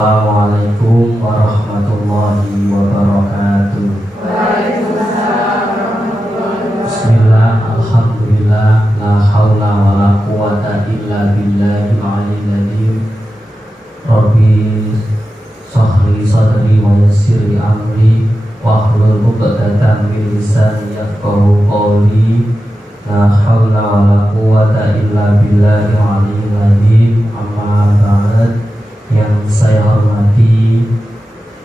Assalamualaikum warahmatullahi wabarakatuh. Waalaikumsalam warahmatullahi wabarakatuh. Bismillah, alhamdulillah, la haula wa la quwata illa billahil aliyyil azim. Rabbi shrah sadri wa yassir li amri wahlul 'uqdatam min lisani yafqahu qawli. La haula wa la quwata illa billahil aliyyil azim. Amma ba'd. Yang saya hormati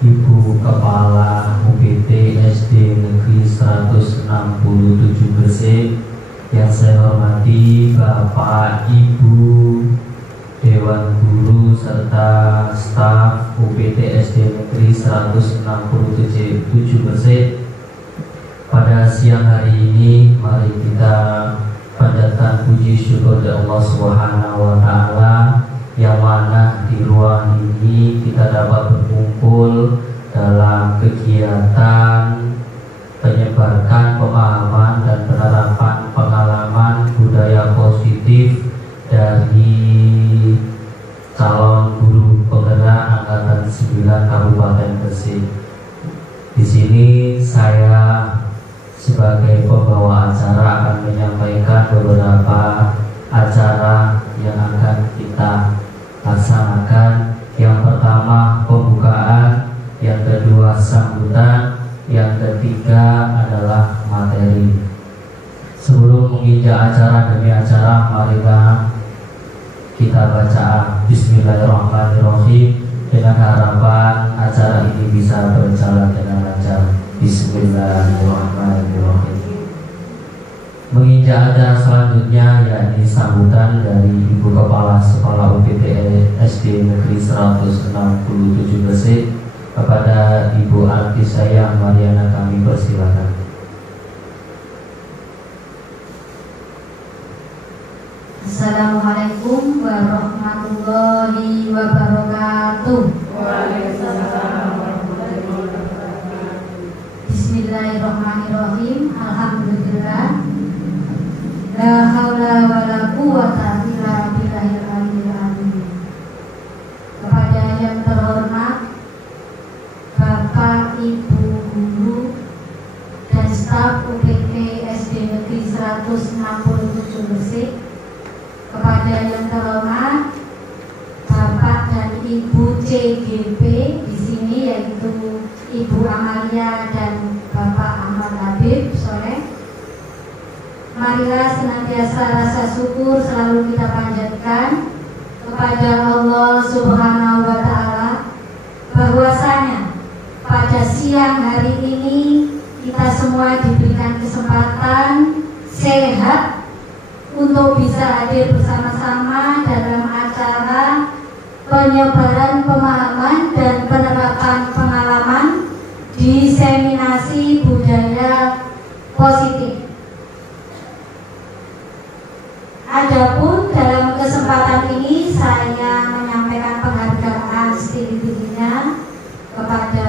Ibu Kepala UPT SD Negeri 167 Gresik, yang saya hormati Bapak Ibu Dewan Guru serta staf UPT SD Negeri 167 Gresik. Pada siang hari ini mari kita panjatkan puji syukur kepada Allah Subhanahu wa taala, yang mana di ruang ini kita dapat berkumpul dalam kegiatan penyebarkan pemahaman dan penerapan pengalaman budaya positif dari calon guru penggerak angkatan 9 Kabupaten Gresik. Di sini saya sebagai pembawa acara akan menyampaikan beberapa acara yang akan kita laksanakan. Yang pertama pembukaan, yang kedua sambutan, yang ketiga adalah materi. Sebelum menginjak acara demi acara, marilah kita baca Bismillahirrahmanirrahim dengan harapan acara ini bisa berjalan dengan lancar. Bismillahirrahmanirrahim. Menginjak acara selanjutnya yakni sambutan dari Ibu Kepala Sekolah UPT SD Negeri 167 Gresik. Kepada Ibu Alkisayah Mariana kami persilakan. Assalamualaikum warahmatullahi wabarakatuh. Waalaikumsalam warahmatullahi wabarakatuh. Bismillahirrahmanirrahim. Alhamdulillah. La haula wa la quwata illa billahil aliyyil azim. Kepada yang terhormat Bapak Ibu Guru dan staf UPT SD Negeri 167 Gresik, kepada yang terhormat Bapak dan Ibu CGP di sini, yaitu Ibu Amalia dan Bapak Ahmad Habib Soleh. Marilah senantiasa rasa syukur selalu kita panjatkan kepada Allah Subhanahu wa taala, bahwasanya pada siang hari ini kita semua diberikan kesempatan sehat untuk bisa hadir bersama-sama dalam acara penyebaran pemahaman dan penerapan pengalaman diseminasi budaya positif. Adapun dalam kesempatan ini saya menyampaikan penghargaan setinggi-tingginya kepada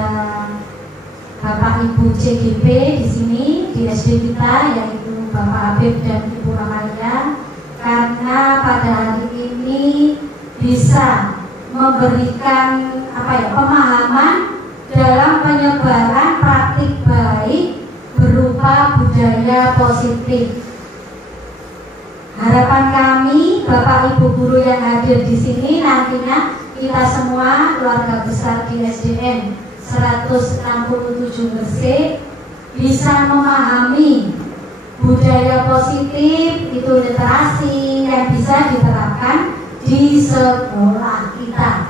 Bapak Ibu CGP di sini di SD kita, yaitu Bapak Habib dan Ibu Amalia, karena pada hari ini bisa memberikan pemahaman dalam penyebaran praktik baik berupa budaya positif. Harapan kami, Bapak Ibu guru yang hadir di sini, nantinya kita semua keluarga besar di SDN 167 Gresik bisa memahami budaya positif, itu literasi yang bisa diterapkan di sekolah kita.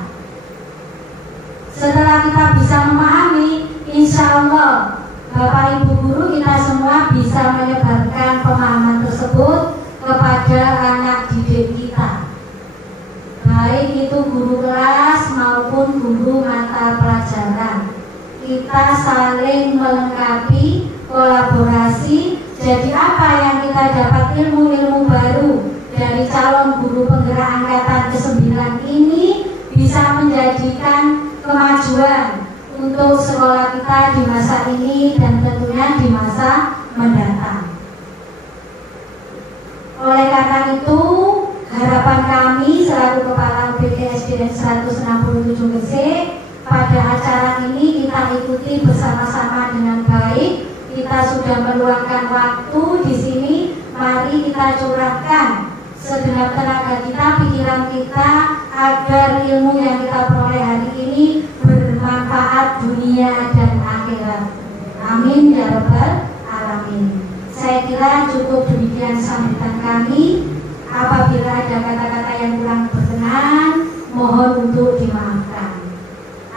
Setelah kita bisa memahami, insya Allah Bapak Ibu guru kita semua bisa menyebarkan pemahaman tersebut kepada anak didik kita, baik itu guru kelas maupun guru mata pelajaran. Kita saling melengkapi, kolaborasi. Jadi apa yang kita dapat ilmu-ilmu baru dari calon guru penggerak angkatan ke-9 ini bisa menjadikan kemajuan untuk sekolah kita di masa ini dan tentunya di masa mendatang. Oleh karena itu, harapan kami kami selaku Kepala UPT SDN 167 Gresik, pada acara ini kita ikuti bersama-sama dengan baik. Kita sudah meluangkan waktu di sini. Mari kita curahkan segenap tenaga kita, pikiran kita, agar ilmu yang kita peroleh hari ini bermanfaat dunia dan akhirat. Amin ya rabbal alamin. Saya kira cukup demikian sambutan kami. Apabila ada kata-kata yang kurang berkenan, mohon untuk dimaafkan.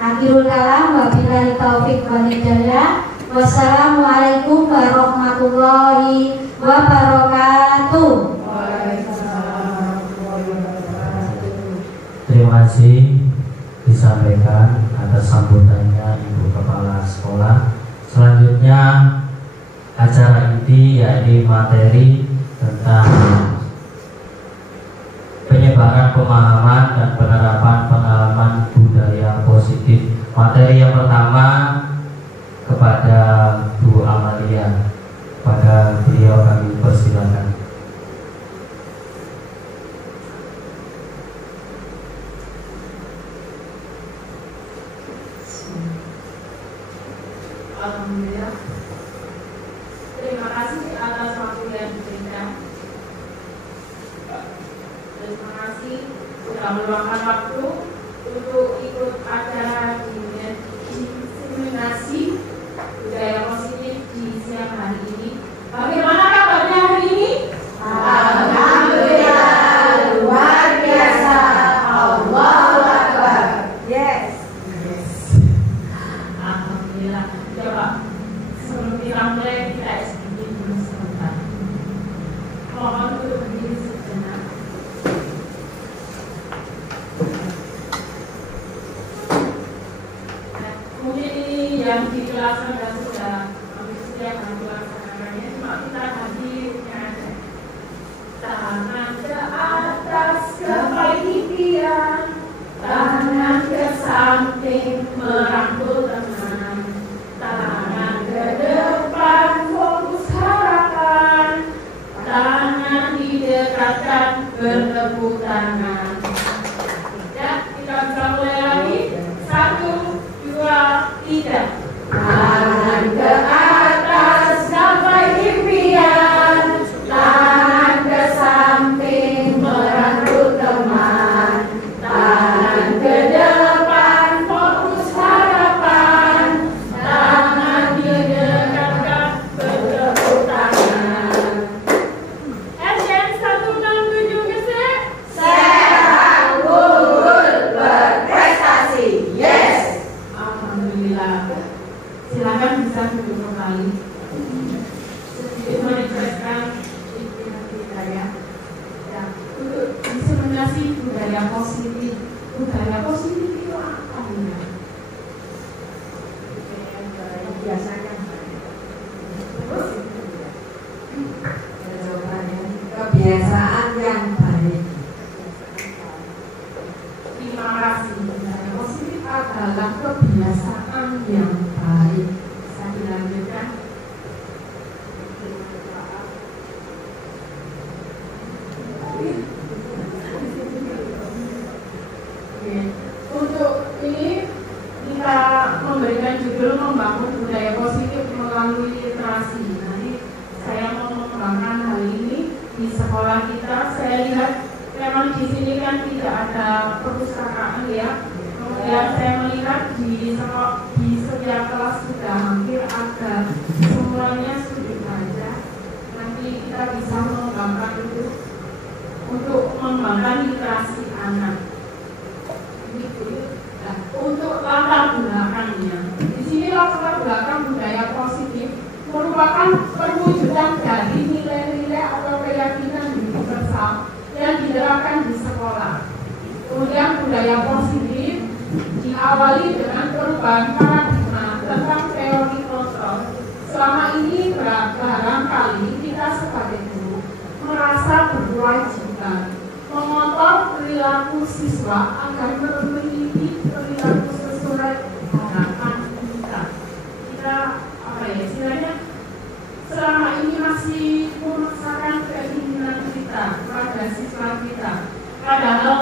Akhirul kalam, wabillahi taufik wal hidayah. Wassalamualaikum warahmatullahi wabarakatuh. Terima kasih disampaikan atas sambutannya Ibu Kepala Sekolah. Selanjutnya acara ini yakni materi tentang penyebaran pemahaman dan penerapan pengalaman budaya positif. Materi yang pertama kepada Bu Amalia. Pada beliau kami persilakan. Alhamdulillah. Terima kasih atas waktu yang diberikan. Terima kasih sudah meluangkan waktu untuk ikut acara diseminasi budaya positif di siang hari ini. Bagaimana kabarnya hari ini? Alhamdulillah, luar biasa. Allahu Akbar. Yes. Alhamdulillah. Coba sebelum kita mulai kita sedikit dulu sebentar. Mohon untuk berdiri sejenak. Nah, mungkin ini yang dijelaskan dan sudah yang melaksanakannya, cuma kita hadirnya aja. Tangan ke atas, gapai impian, tangan ke samping, merangkul teman. Tangan ke depan, fokus harapan. Tangan didekatkan, bertepuk tangan. Ya, kita bisa mulai lagi. 1, 2, 3. Tangan ke atas, gapai impian. Tangan ke samping, merangkul teman. Tangan ke depan, fokus harapan. Tangan didekatkan, bertepuk tangan. SDN 167 Gresik. Sehat, unggul, berprestasi. Yes. Alhamdulillah. Silakan bisa duduk kembali. Sedikit merefreshkan pikiran kita ya. Ya, untuk diseminasi budaya positif. Budaya positif itu apa ya? Biasanya. Terus jawabannya kebiasaan yang baik. Terima kasih. Budaya positif adalah kebiasaan yang baik. Bisa dilanjutkan. Untuk ini kita memberikan judul membangun budaya positif melalui literasi. Nanti saya mau mengembangkan hal ini di sekolah kita. Saya lihat memang di sini kan tidak ada perpustakaan ya. Kemudian saya melihat di setiap kelas sudah hampir ada, semuanya sudah baca. Nanti kita bisa mengembangkan itu untuk mengembangkan literasi anak. Nah, untuk latar belakangnya, di sini latar belakang budaya positif merupakan perwujudan dari nilai-nilai atau keyakinan universal yang diterapkan di sekolah. Kemudian budaya positif diawali dengan perubahan paradigma tentang teori kontrol. Selama ini barangkali kita sebagai guru merasa berkewajiban mengontrol perilaku siswa agar memiliki perilaku sesuai harapan kita. Kita istilahnya selama ini masih memaksakan keinginan kita pada siswa kita. Padahal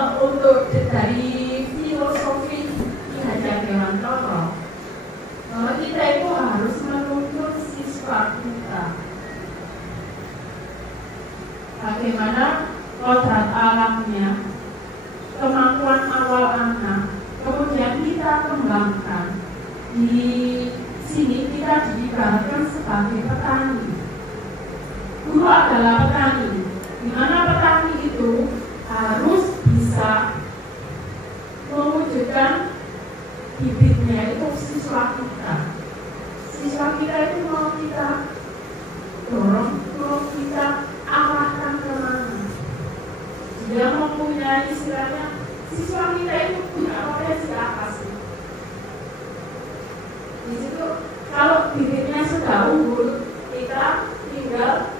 bagaimana kodrat alamnya, kemampuan awal anak, kemudian kita kembangkan. Di sini kita diibaratkan sebagai petani. Guru adalah petani, di mana petani itu harus bisa mewujudkan bibitnya itu siswa kita. Siswa kita itu mau kita dorong, mau kita arahkan kemana. Dia mempunyai istilahnya, siswa kita itu punya potensi apa sih? Di situ kalau bibitnya sudah unggul, kita tinggal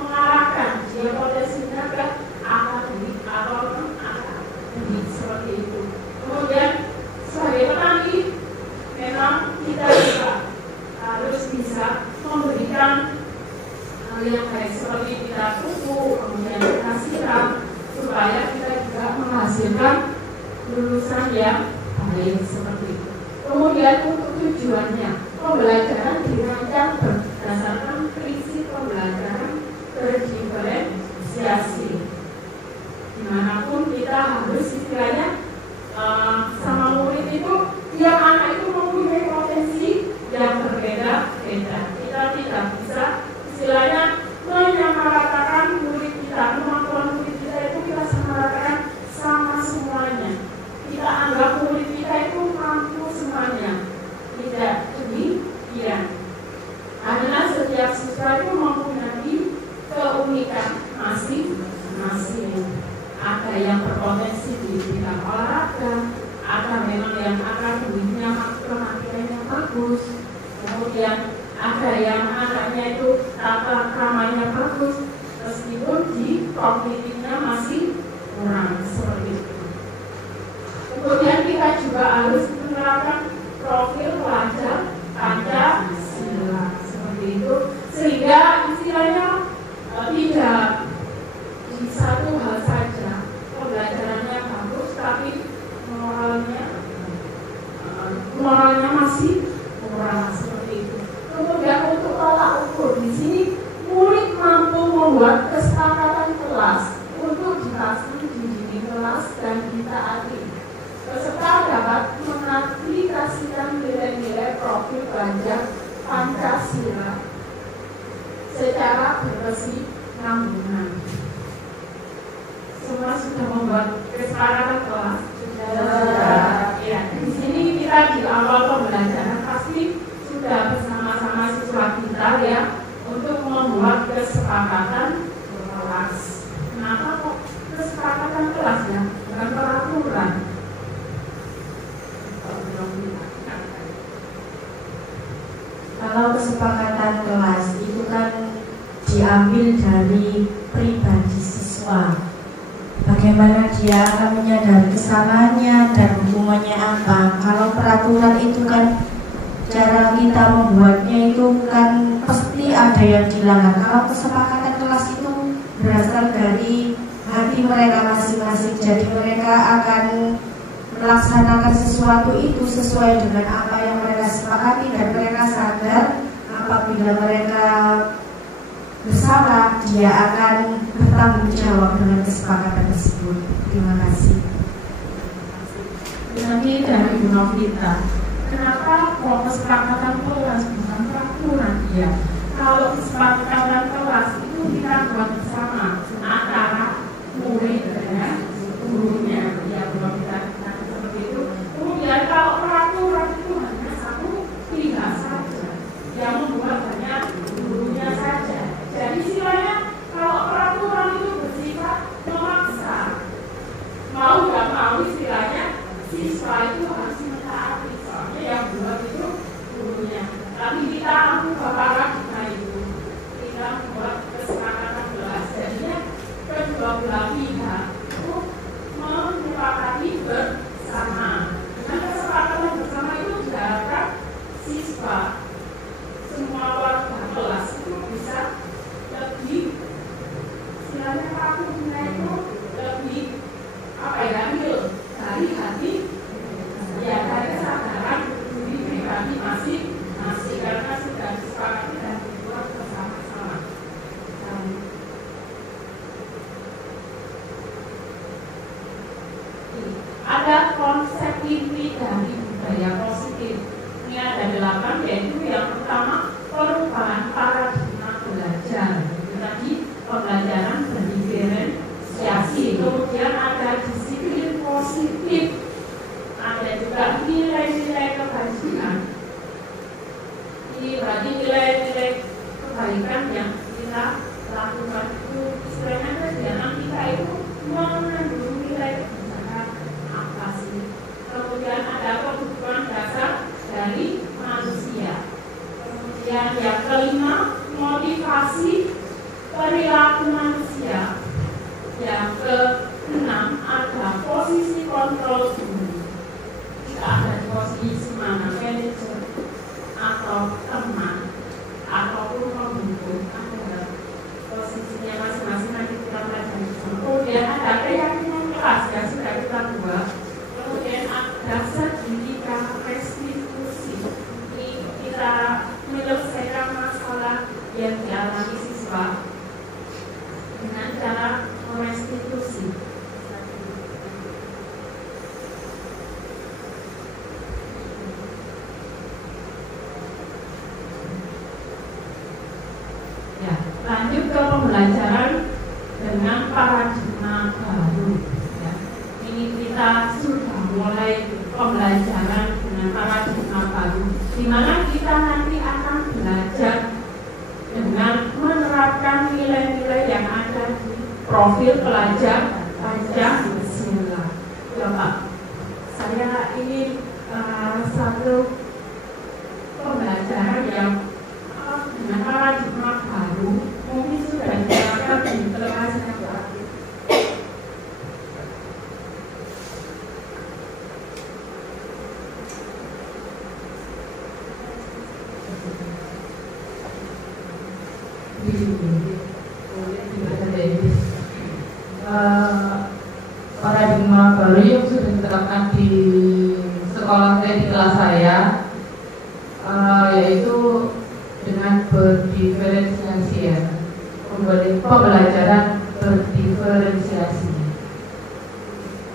mengarahkan dia potensinya ke akademik atau akademik seperti itu. Kemudian sebagai petani memang kita juga harus bisa memberikan hal yang baik seperti kita pupuk, kemudian kita siram supaya kita juga menghasilkan lulusan yang baik seperti itu. Kemudian untuk tujuannya, pembelajaran dirancang berdasarkan prinsip pembelajaran berdiferensiasi. Dimanapun kita harus istilahnya sama murid itu, tiap anak itu mempunyai potensi yang berbeda-beda. Kita tidak bisa istilahnya menyamaratakan murid kita, kemampuan murid kita itu kita samaratakan sama semuanya. Kita anggap murid kita itu mampu semuanya. Tidak demikian. Karena setiap siswa itu mempunyai keunikan masing-masing. Ada yang berpotensi di bidang olahraga, ada memang yang akademiknya matematikanya bagus, kemudian ada yang anaknya itu tata kramanya bagus, meskipun di kognitifnya masih kurang seperti itu. Kemudian kita juga harus menerapkan profil pelajar Pancasila seperti itu, sehingga istilahnya tidak di satu hal saja pembelajarannya bagus, tapi moralnya masih kurang seperti itu. Kemudian untuk tolak ukur di sini, murid mampu membuat kesepakatan kelas untuk dipasang di dinding kelas dan ditaati. Peserta dapat mengaplikasikan nilai-nilai profil pelajar Pancasila secara berkesinambungan. Semua sudah membuat kesepakatan kelas. Ya, di sini kita di awal pembelajaran pasti sudah bersama-sama siswa kita ya untuk membuat kesepakatan kelas. Kenapa kok kesepakatan kelas ya? Bukan peraturan. Kalau kesepakatan kelas itu kan diambil dari pribadi siswa, bagaimana dia akan menyadari kesalahannya dan hukumannya apa. Kalau peraturan itu kan cara kita membuatnya itu kan pasti ada yang dilarang. Kalau kesepakatan kelas itu berasal dari hati mereka masing-masing, jadi mereka akan melaksanakan sesuatu itu sesuai dengan apa yang mereka sepakati, dan mereka sadar apabila mereka bersalah dia akan bertanggung jawab dengan kesepakatan tersebut. Terima kasih. Nanti dari Bu Novita, kenapa kok kesepakatan kelas bukan peraturan ya? Kalau kesepakatan kelas itu kita buat bersama antara murid dengan gurunya ya Bu Novita. Kemudian kalau peraturan itu hanya satu pihak saja yang membuatnya gurunya saja. Jadi istilahnya kalau peraturan itu bersifat memaksa, mau nggak mau istilahnya siswa itu harus mentaati, soalnya yang buat itu gurunya. Tapi kita bapak kita itu kita membuat kesepakatan kelas ada konsep inti dari budaya positif. Ini ada 8, yaitu yang pertama perubahan paradigma belajar. Itu tadi pembelajaran berdiferensiasi. Kemudian ada disiplin positif. Ada juga nilai-nilai kebajikan. Ini berarti nilai-nilai kebaikan yang kita lakukan itu istilahnya kegiatan kita itu mengandung nilai kebijakan apa sih. Kemudian ada kebutuhan dasar dari manusia. Kemudian yang kelima, motivasi perilaku manusia. Yang keenam, ada posisi kontrol diri. Kita ada di posisi mana, manajer atau teman ataupun pembantu, ada posisinya masing-masing, nanti kita pelajari. Kemudian ada keyakinan kelas yang sudah kita buat. Kemudian ada sertifikat restitusi. Ini kita menyelesaikan masalah yang dialami siswa dengan cara restitusi. Ya, lanjut ke pembelajaran dengan paradigma baru. Ya, ini kita sudah mulai pembelajaran dengan paradigma baru, di mana kita nanti akan belajar dengan menerapkan nilai-nilai yang ada di profil pelajar Pancasila. Ya Pak, saya ingin satu pembelajaran yang dengan paradigma baru mungkin sudah diterapkan di kelas yang terakhir. Paradigma baru yang sudah diterapkan di sekolah saya, di kelas saya, yaitu dengan berdiferensiasi, ya, pembelajaran berdiferensiasi.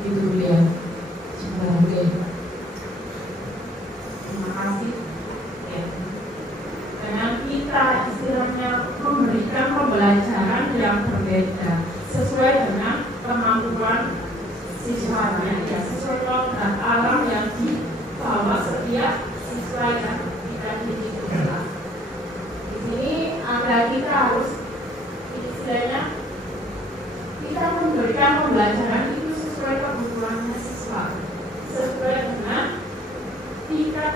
Itu dia. Terima kasih. Ya. Dengan kita istilahnya memberikan pembelajaran yang berbeda sesuai dengan kemampuan siswanya, ya, sesuai kodrat alam yang dibawa setiap siswa yang kita didik. Di sini ada kita harus istilahnya kita memberikan pembelajaran itu sesuai kebutuhannya siswa, sesuai dengan tingkat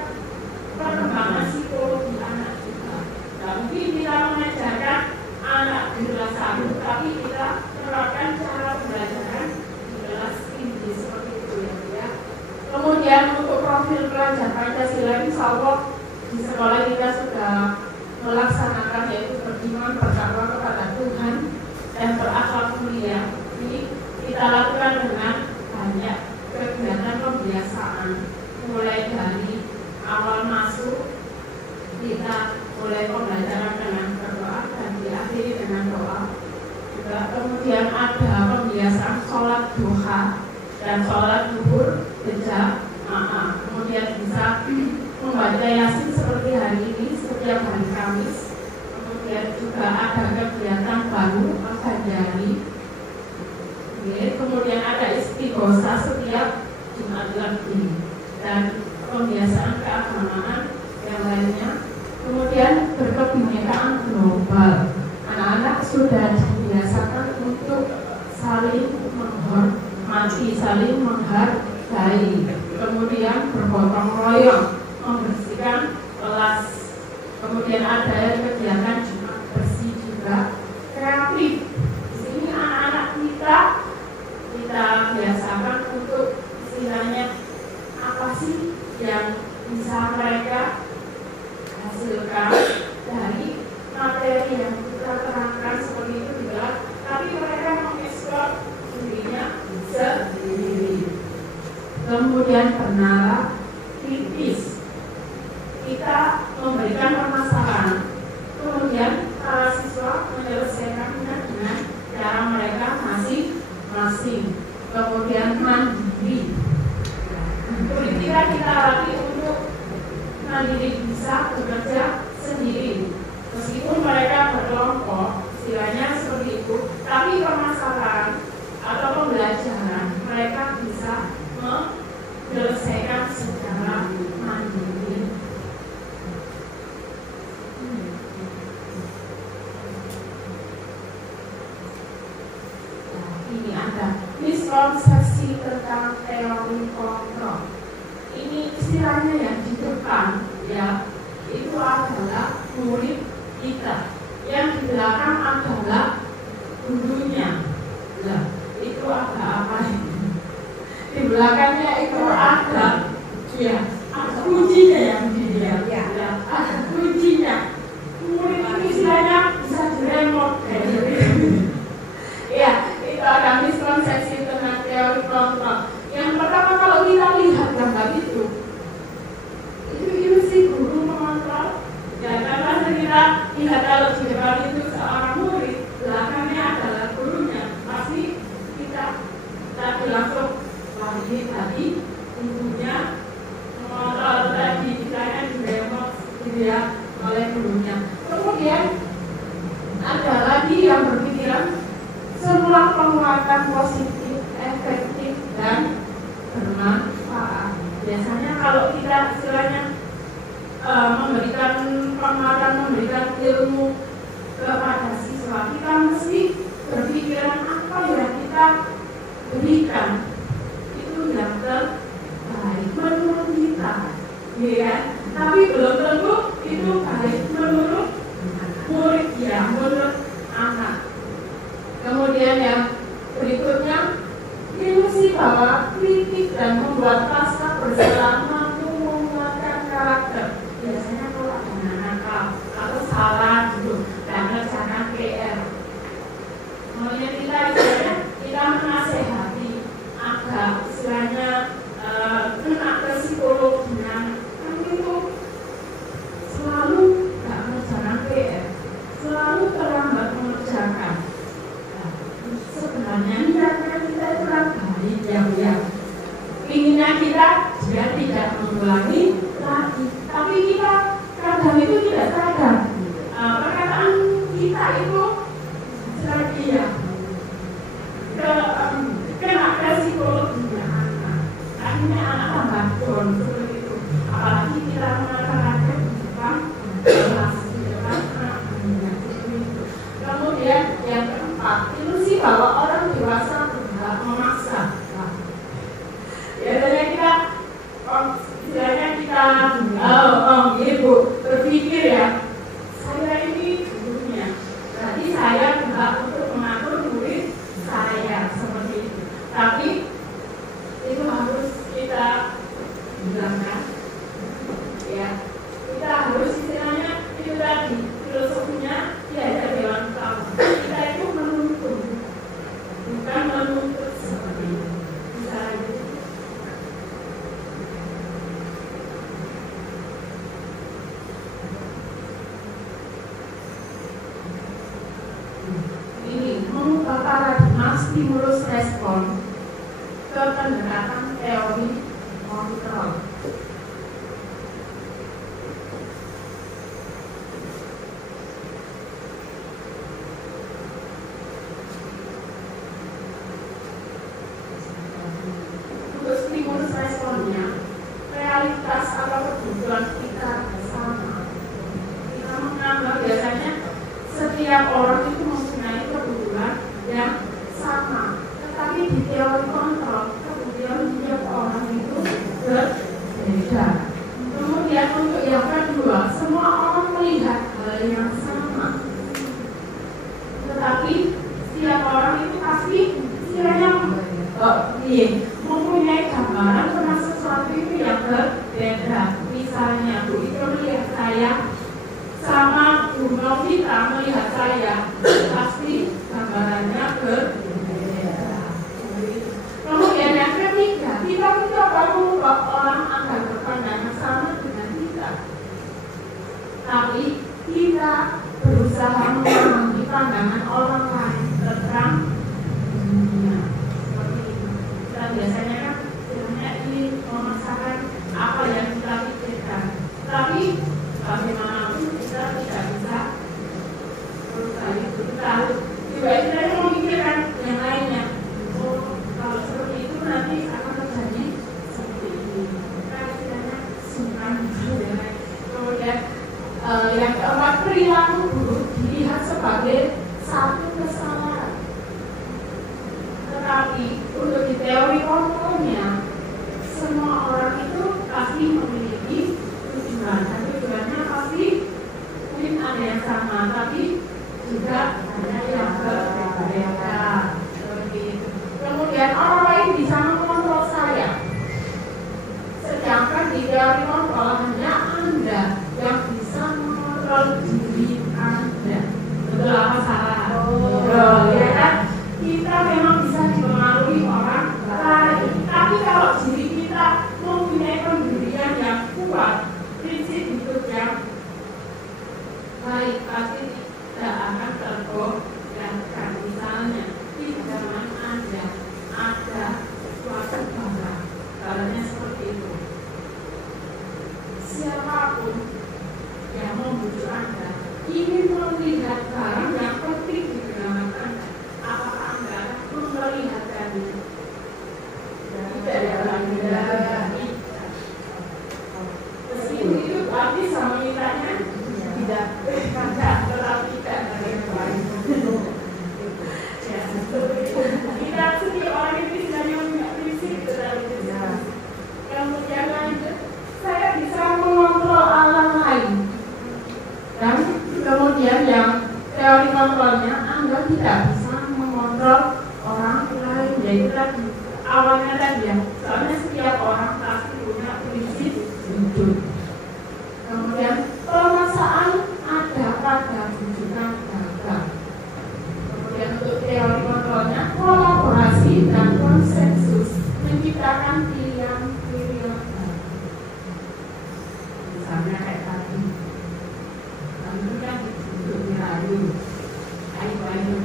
perkembangan psikologi anak kita. Nah, mungkin kita mengajarkan anak di kelas 1, tapi kita terapkan cara pembelajaran di kelas tinggi seperti itu, ya. Kemudian untuk profil pelajar Pancasila, insya Allah di sekolah kita sudah melaksanakan, yaitu beriman, bertakwa kepada Tuhan dan berakhlak mulia. Ini kita lakukan dengan banyak kegiatan pembiasaan, mulai dari awal masuk kita mulai pembelajaran dengan berdoa dan diakhiri dengan doa. Juga kemudian ada pembiasaan sholat duha dan sholat zuhur berjamaah. Kemudian bisa membaca Yasin seperti hari ini setiap hari Kamis. Kemudian juga ada kegiatan baru Al-Fajari. Kemudian ada istighosah setiap Jumat Lagi dan pembiasaan keagamaan yang lainnya. Kemudian berkebinekaan global. Anak-anak sudah dibiasakan untuk saling menghormati, saling menghargai. Kemudian bergotong royong, membersihkan kelas. Kemudian ada kegiatan Jumat bersih juga, kreatif. Di sini anak-anak kita biasakan untuk istilahnya apa sih yang bisa mereka hasilkan dari materi yang kita terangkan seperti itu juga, tapi mereka mengeksplor dirinya sendiri. Kemudian bernalar kritis, kita memberikan permasalahan, kemudian para siswa menyelesaikannya dengan cara mereka masing-masing. Kemudian mandiri, ini ada miskonsepsi tentang teori kontrol. Ini istilahnya yang di depan ya, itu adalah murid kita, yang di belakang adalah gurunya. Nah, itu ada apa ini? Di belakangnya itu ada ya, ada kuncinya yang dilihat ya, ada kuncinya. Murid itu istilahnya bisa diremot kayak gitu. Ya, itu ada miskonsepsi tentang teori kontrol. Yang pertama, kalau kita lihat gambar itu ilusi guru mengontrol. Ya, karena kita lihat kalau di depan itu seorang murid, belakangnya adalah gurunya, pasti kita langsung wah ini tadi gurunya mengontrol, tadi misalnya diremot dilihat oleh gurunya. Kemudian ada lagi yang berpikiran semua penguatan positif, efektif, dan bermanfaat. Biasanya kalau kita istilahnya memberikan penguatan, memberikan ilmu kepada siswa, kita mesti berpikiran apa yang kita berikan itu yang terbaik menurut kita, ya. Tapi belum tentu itu baik menurut murid, ya, menurut anak. Kemudian yang berikutnya, ilusi bahwa kritik dan membuat pasca bersalah mampu menguatkan karakter. Biasanya kalau ada nakal atau salah gitu dan mengerjakan PR, maunya kita istilahnya kita menasehati agar istilahnya kena ke psikologinya, kan itu selalu tidak mengerjakan PR, selalu terlambat mengerjakan. Sebenarnya niatnya kita itu baik ya, inginnya kita dia tidak mengulangi lagi, tapi kita kadang itu tidak sadar perkataan kita itu lagi ya kena ke psikologinya anak, akhirnya anak tambah down seperti itu. Apalagi kita mengatakan di depan kelas, di depan anak-anaknya seperti itu. Kemudian yang keempat, ilusi bahwa orang dewasa berhak memaksa. Biasanya kita istilahnya kita ibu berpikir ya, saya ini gurunya, berarti saya berhak untuk mengatur murid saya seperti itu. Tapi itu harus kita bilangkan ya, kita harus istilahnya itu tadi filosofinya diajak dewan utama. Kita itu menuntut, bukan menuntut seperti itu. Misalnya ini mengubah paradigma stimulus respon ke pendekatan teori kontrol. Untuk stimulus responnya, realitas atau kebutuhan kita sama. Kita menganggap biasanya setiap orang itu mempunyai kebutuhan yang sama, tetapi di teori kontrol kebutuhan setiap orang itu berbeda. Kemudian untuk yang kedua, semua orang melihat hal yang sama, tetapi setiap orang itu pasti istilahnya mempunyai gambaran tentang sesuatu itu yang berbeda. Misalnya Bu itu melihat saya sama Bu Novita melihat saya, pasti gambarannya berbeda. Kemudian yang ketiga, kita mencoba mengubah orang agar berpandangan sama dengan kita, tapi kita berusaha memahami pandangan orang lain tentang dunia. Seperti itu. Dan biasanya kan sebenarnya ini memaksakan apa yang kita pikirkan, tapi bagaimanapun kita tidak bisa berusaha itu. Kita juga istilahnya memikirkan ya itu tadi awalnya tadi ya, soalnya setiap orang pasti punya prinsip hidup. Kemudian pemaksaan ada pada wujudkan gagal. Kemudian untuk teori kontrolnya kolaborasi dan konsensus menciptakan pilihan-pilihan baru. Misalnya kayak tadi, kami kan untuk dirayu, ayu-ayu,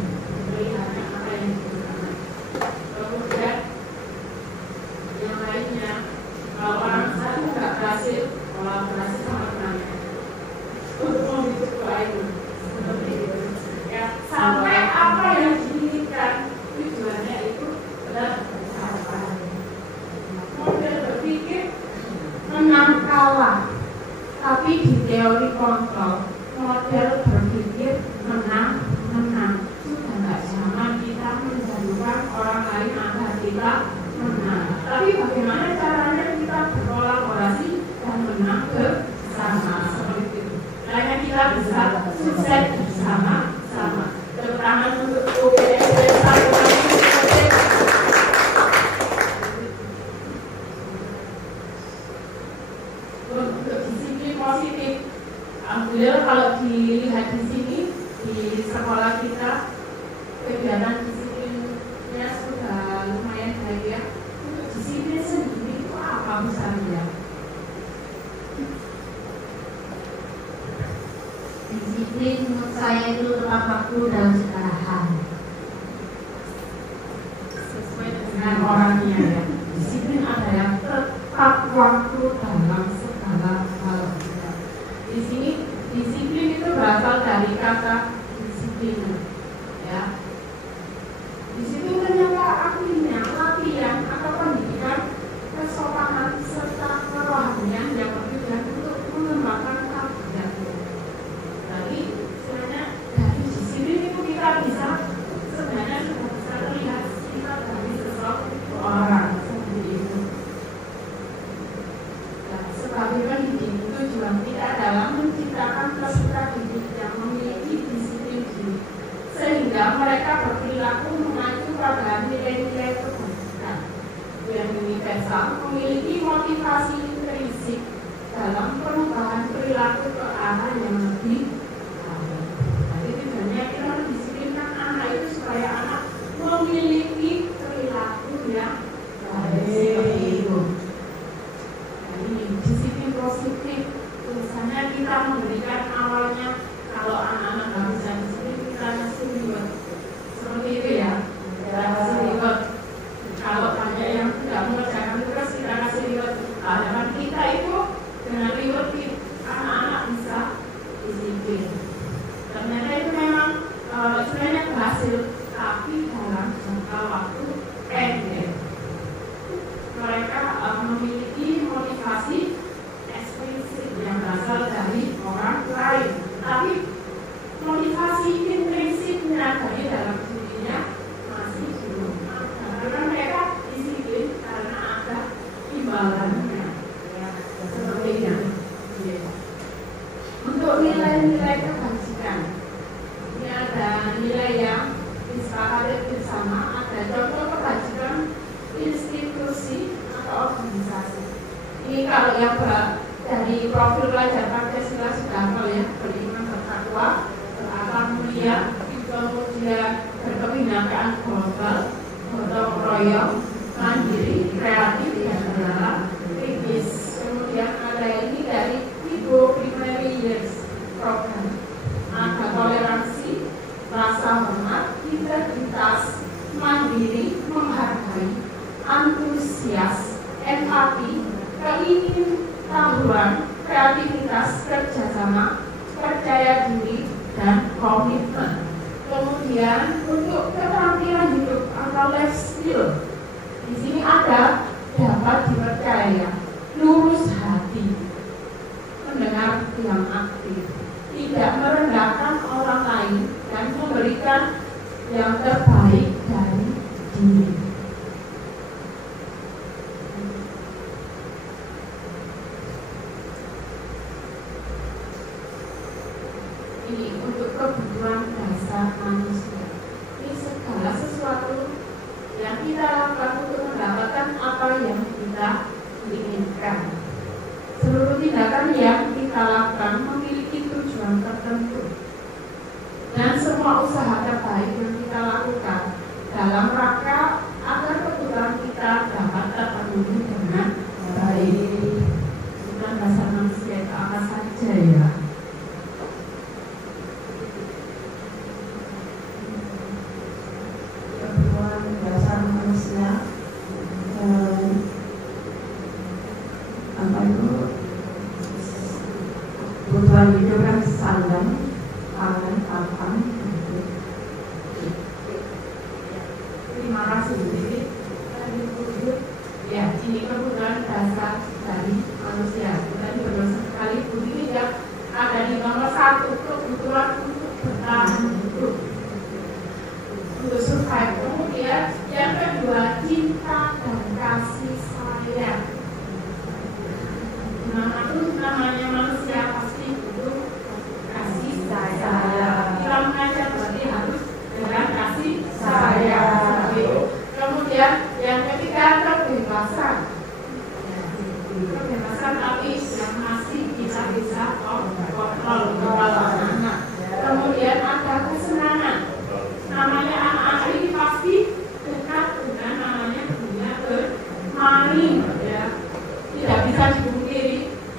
melihatnya apa yang dibutuhkan. Kemudian yang lainnya, kalau orang satu nggak berhasil, kolaborasi sama temannya untuk membuat itu seperti itu. Ya, sampai apa yang diinginkan tujuannya itu benar benar. Model berpikir menang kalah, tapi di teori kontrol model berpikir menang menang. Sudah nggak zaman kita menjadikan orang lain agar kita menang. Tapi bagaimana caranya kita berkolaborasi dan menang bersama seperti itu. Karena kita bisa sukses bersama-sama. Terutama untuk UPS untuk disiplin positif. Alhamdulillah kalau dilihat di sini di sekolah kita kegiatan disiplinnya sudah lumayan baik ya. Untuk disiplin sendiri itu apa misalnya? Disiplin menurut saya itu tepat waktu dan segala hal. Sesuai dengan orangnya ya. Disiplin ada yang tepat waktu dalam segala hal. Di sini disiplin itu berasal dari kata disiplin, ya. Disiplin ternyata artinya latihan atau pendidikan kesopanan serta kerohanian yang bertujuan untuk mengembangkan karakter. Jadi sebenarnya dari disiplin itu kita bisa sebenarnya sudah bisa terlihat kita dari seseorang seperti itu. Sebagai pendidik tujuan kita adalah menciptakan peserta didik yang memiliki disiplin diri sehingga mereka berperilaku mengacu pada nilai-nilai kebajikan yang universal, memiliki motivasi intrinsik dalam perubahan perilaku ke arah yang lebih baik. Jadi tujuannya kita mendisiplinkan anak itu supaya anak memiliki perilaku yang baik. Disiplin positif, misalnya kita memberikan awalnya kalau anak-anak nggak bisa disiplin kita kasih reward seperti itu ya, kasih reward. Kalau banyak yang tidak mengerjakan tugas kita kasih reward. Harapan kita itu dengan reward anak-anak bisa disiplin. Ternyata itu memang sebenarnya berhasil, tapi dalam jangka waktu pendek. Mereka memiliki motivasi eksplisit yang berasal dari orang lain, tapi motivasi intrinsiknya dari dalam dirinya masih belum ada. Karena mereka disiplin karena ada imbalannya, ya, seperti yang untuk nilai-nilai kebajikan. Ini ada nilai yang disepakati bersama. Ada contoh kebajikan institusi atau organisasi. Ini kalau yang dari profil pelajar Pancasila sudah hafal ya, beriman bertakwa, berakhlak mulia, kemudian berkebinekaan global, gotong royong, mandiri, kreatif, dan adalah kritis. Kemudian ada ini dari Ibu Primary Years Program. Ada toleransi, rasa hormat, integritas, mandiri, menghargai, antusias, empati, keingintahuan, kreativitas, kerjasama, percaya diri, dan komitmen. Kemudian untuk keterampilan hidup atau life skill, di sini ada dapat dipercaya, lurus hati, mendengar yang aktif, tidak merendahkan orang lain, dan memberikan yang terbaik dari diri. Ini untuk kebutuhan dasar manusia. Ini segala sesuatu yang kita lakukan untuk mendapatkan apa yang kita inginkan. Seluruh tindakan yang kita lakukan memiliki tujuan tertentu, dan semua usaha terbaik yang kita lakukan dalam rangka agar kebutuhan kita dapat terpenuhi dengan baik. Bukan dasar manusia itu apa saja ya. Kebutuhan dasar manusia apa itu? Kebutuhan hidup kan sandang, pangan, papan. Terima kasih. Jadi ya, ini kebutuhan dasar dari manusia. Tadi berdosa sekali bunyi yang ada di nomor 1, kebutuhan untuk bertahan hidup, untuk survive. Kemudian yang kedua, cinta dan kasih sayang. Nah, itu namanya manusia pasti butuh kasih sayang. Kita mengajar berarti harus dengan kasih sayang. Kemudian yang ketiga, kebebasan. Kebebasan tapi yang masih kita bisa kontrol anak. Kemudian ada kesenangan. Namanya anak-anak ini pasti dekat dengan namanya dunia bermain. Ya. Tidak bisa dipungkiri.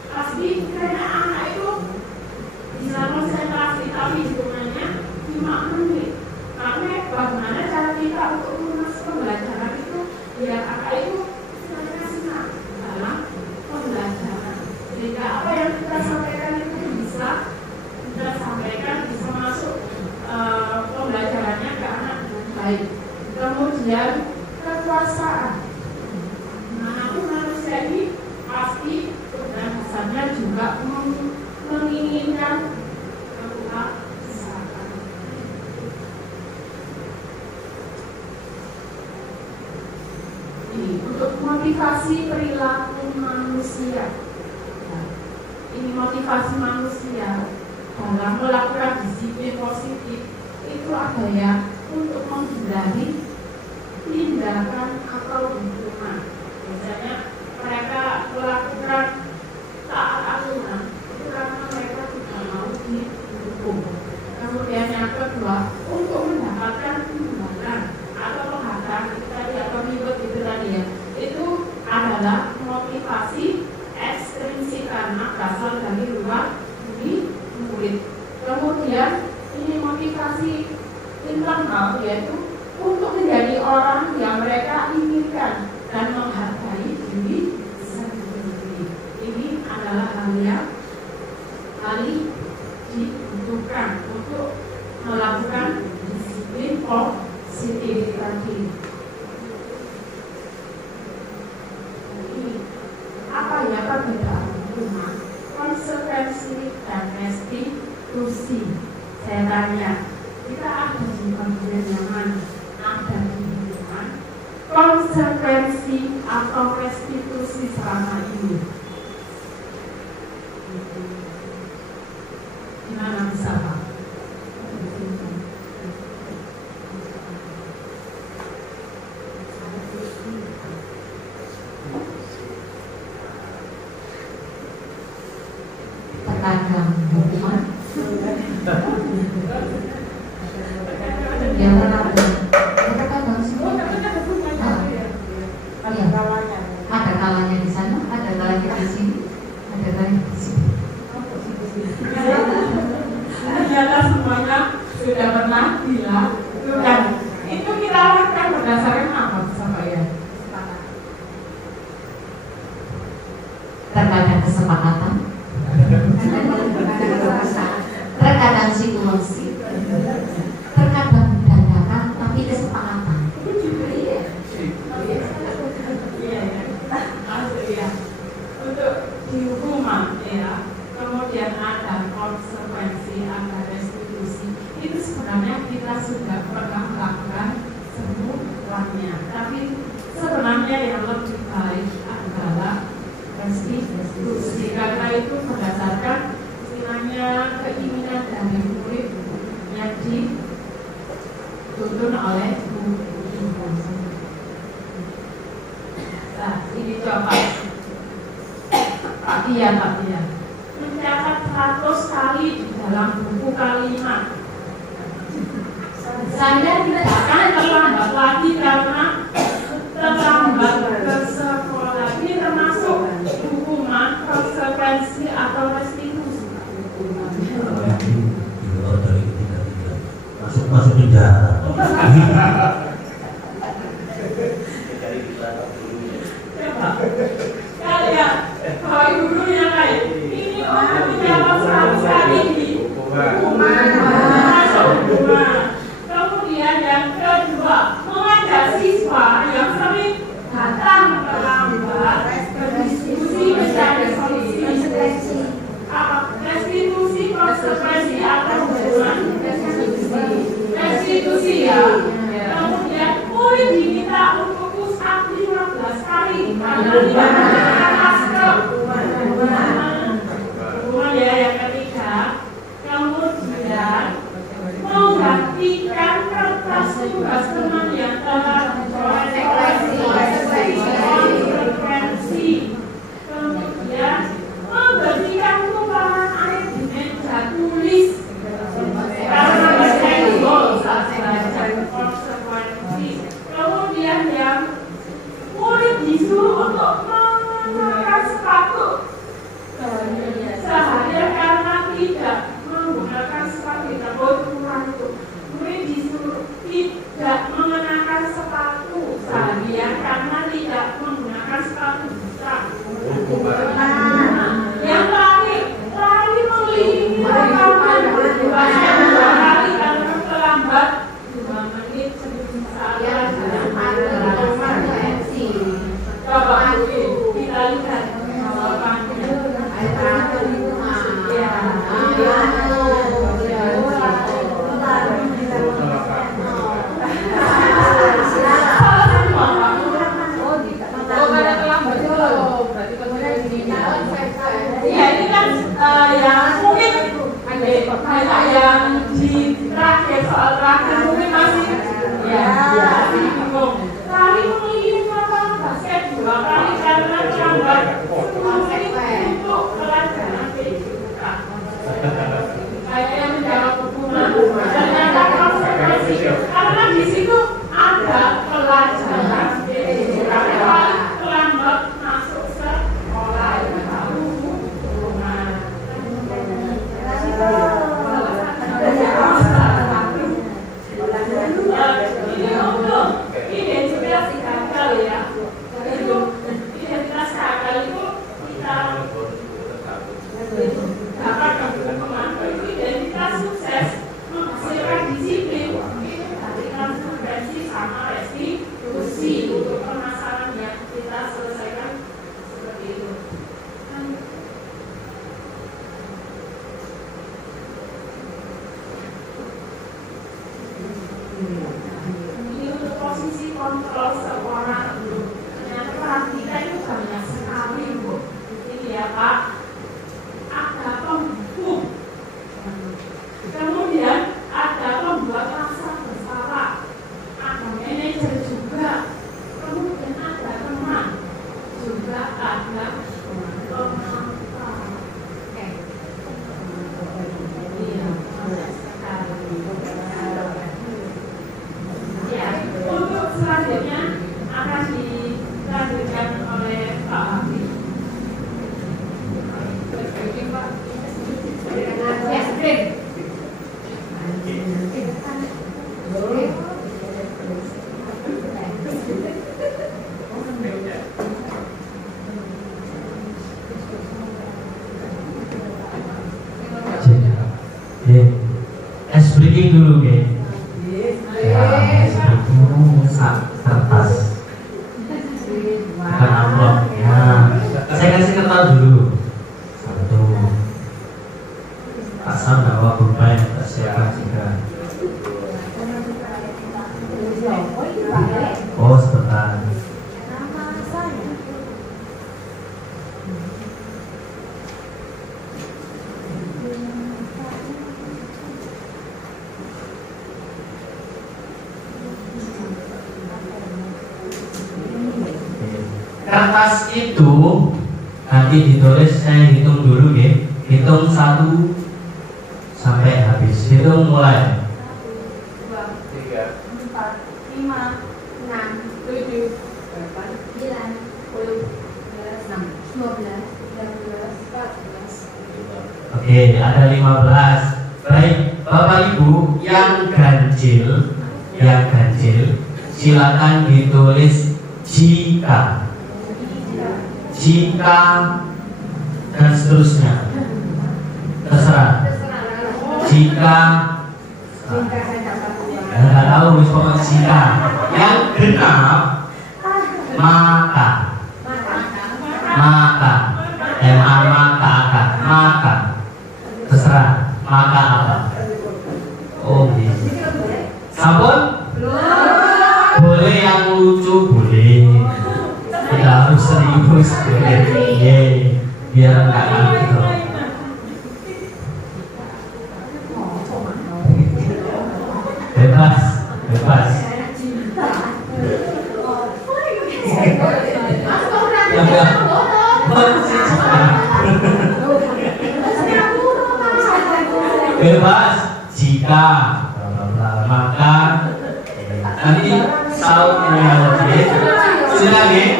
Pasti karena anak itu bisa konsentrasi tapi hitungannya 5 menit. Makanya bagaimana cara kita untuk melunas pembelajaran itu, biar anak itu senang dalam pembelajaran. Sehingga apa yang kita sampaikan itu bisa kita sampaikan, bisa masuk pembelajarannya ke anak dengan baik. Kemudian kekuasaan. Manapun manusia ini pasti pada dasarnya juga menginginkan kekuasaan. Ini untuk motivasi perilaku manusia. Nah, ini motivasi manusia dalam melakukan disiplin positif itu ada ya untuk menghindari tindakan atau hukuman. Biasanya mereka melakukan taat aturan itu karena mereka tidak mau dihukum. Kemudian yang kedua, untuk mendapatkan imbalan atau penghargaan itu tadi atau reward itu tadi ya, itu adalah motivasi ekstrinsik karena berasal dari luar diri murid. Kemudian ini motivasi internal, yaitu untuk menjadi orang yang mereka inginkan dan menghargai diri sendiri. Ini adalah hal yang paling dibutuhkan untuk melakukan disiplin positif tadi. Ini apa ya perbedaan hukuman, konsekuensi dan restitusi? Saya tanya, kita ada di bagian yang mana? Ada di hukuman, konsekuensi atau restitusi selama ini? Gimana bisa Pak? Terkadang hukuman yang terkadang semua ada kalanya di sana, ada kalanya di sini, ada kalanya di sini. Ternyata semuanya sudah pernah dilakukan. Itu kita lakukan berdasarkan apa Bapak ya? Terkadang kesepakatan, terkadang situasi, terkadang dadakan tapi kesepakatan. Untuk dihukuman ya, kemudian ada konsekuensi, ada restitusi. Itu sebenarnya kita sudah pernah melakukan semuanya. Tapi sebenarnya yang lebih baik adalah restitusi, karena itu berdasarkan istilahnya keinginan dari murid yang dituntun oleh guru. dicoba. Pak Tian. Mencatat 100 kali di dalam buku kalimat. Saya tidak akan terlambat lagi karena terlambat ke sekolah ini termasuk hukuman, konsekuensi atau restitusi. Masuk penjara. Kalian, kalau ibu guru yang lain, ini orang menjawab 100 kali di hukuman. Kemudian yang kedua, mengajak siswa yang sering datang terlambat berdiskusi mencari solusi. Restitusi, konsekuensi atau hukuman. Restitusi ya. Kemudian murid diminta untuk push up 15 kali karena tidak menggunakan masker. Hukuman ya yang ketiga. Kemudian menggantikan kertas tugas teman yang telah konsekuensi. Kemudian membersihkan tumpahan air di meja tulis karena bersenggol saat belajar, konsekuensi. Kemudian yang murid disuruh untuk mengenakan sepatu seharian karena tidak menggunakan sepatu, tidak boleh itu. Murid disuruh tidak mengenakan sepatu seharian karena tidak menggunakan sepatu. Yang terakhir, lari mengelilingi lapangan sebanyak 2 kali karena terlambat 2 menit sebelum saat konsekuensi. Coba kita lihat jawabannya. Ya ini kan yang mungkin banyak yang di terakhir, soal terakhir mungkin masih bingung. Kali mengelilingi lapangan basket 2 kali karena terlambat 10 menit untuk pelajaran PJK. Kayaknya menjawab hukuman dan ada konsekuensi karena di situ ada pelajaran PJK. Terlambat masuk sekolah tahu hukuman. Ini untuk identitas gagal ya. Itu identitas gagal itu kita dapat hukuman. Itu identitas sukses menghasilkan disiplin. Dari konsekuensi sama restitusi untuk permasalahan yang kita selesaikan seperti itu. Ini untuk posisi kontrol seorang guru. Ternyata peran kita itu banyak sekali, Bu. Ini ya Pak, ada pembuku, kemudian ada pembuat rasa bersalah, ada manajer juga, kemudian ada teman, juga ada penonton. Iya, ya, untuk selanjutnya akan dilanjutkan oleh Pak Habib. Es breaking dulu, Ge. Ya, es breaking kertas. Bukan amplop. Ya, saya kasih kertas dulu. 1. Pak Sam bawa pulpen, tak siapa juga. Oh, sebentar. kertas itu nanti ditulis, saya hitung dulu ya. Hitung 1 sampai habis. Hitung mulai. 1, 2, 3, 4, 5, 6, 7, 8, 9, 10, 11, 12, 13, 14. Oke, ada 15. Baik, Bapak Ibu yang ganjil, silakan ditulis jika, dan seterusnya. Terserah. Jika nggak tahu, pokoknya jika. Yang genap, maka, maka, terserah. Maka apa? Oh, gitu. Sabun? Boleh yang lucu, boleh. Tidak harus serius, boleh. Biar nggak gitu. Bebas. Bebas jika maka nanti sautnya lagi. Silakan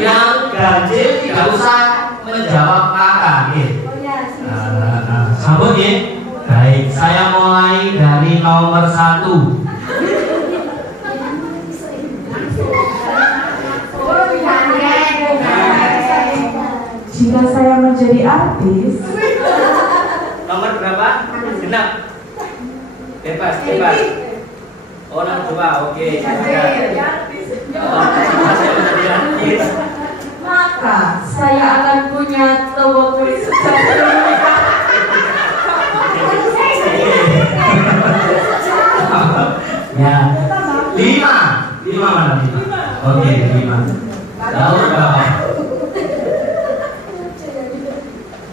yang ganjil tidak usah menjawab maka gitu. Sambut ya. Baik, saya mulai dari nomor 1. Jika saya menjadi artis. Nomor berapa? Genap. Bebas. Oh, nomor 2. Oke. Maka saya akan punya towo kulit sejati. Ya. 5 mana 5? Oke, 5. Tahu berapa?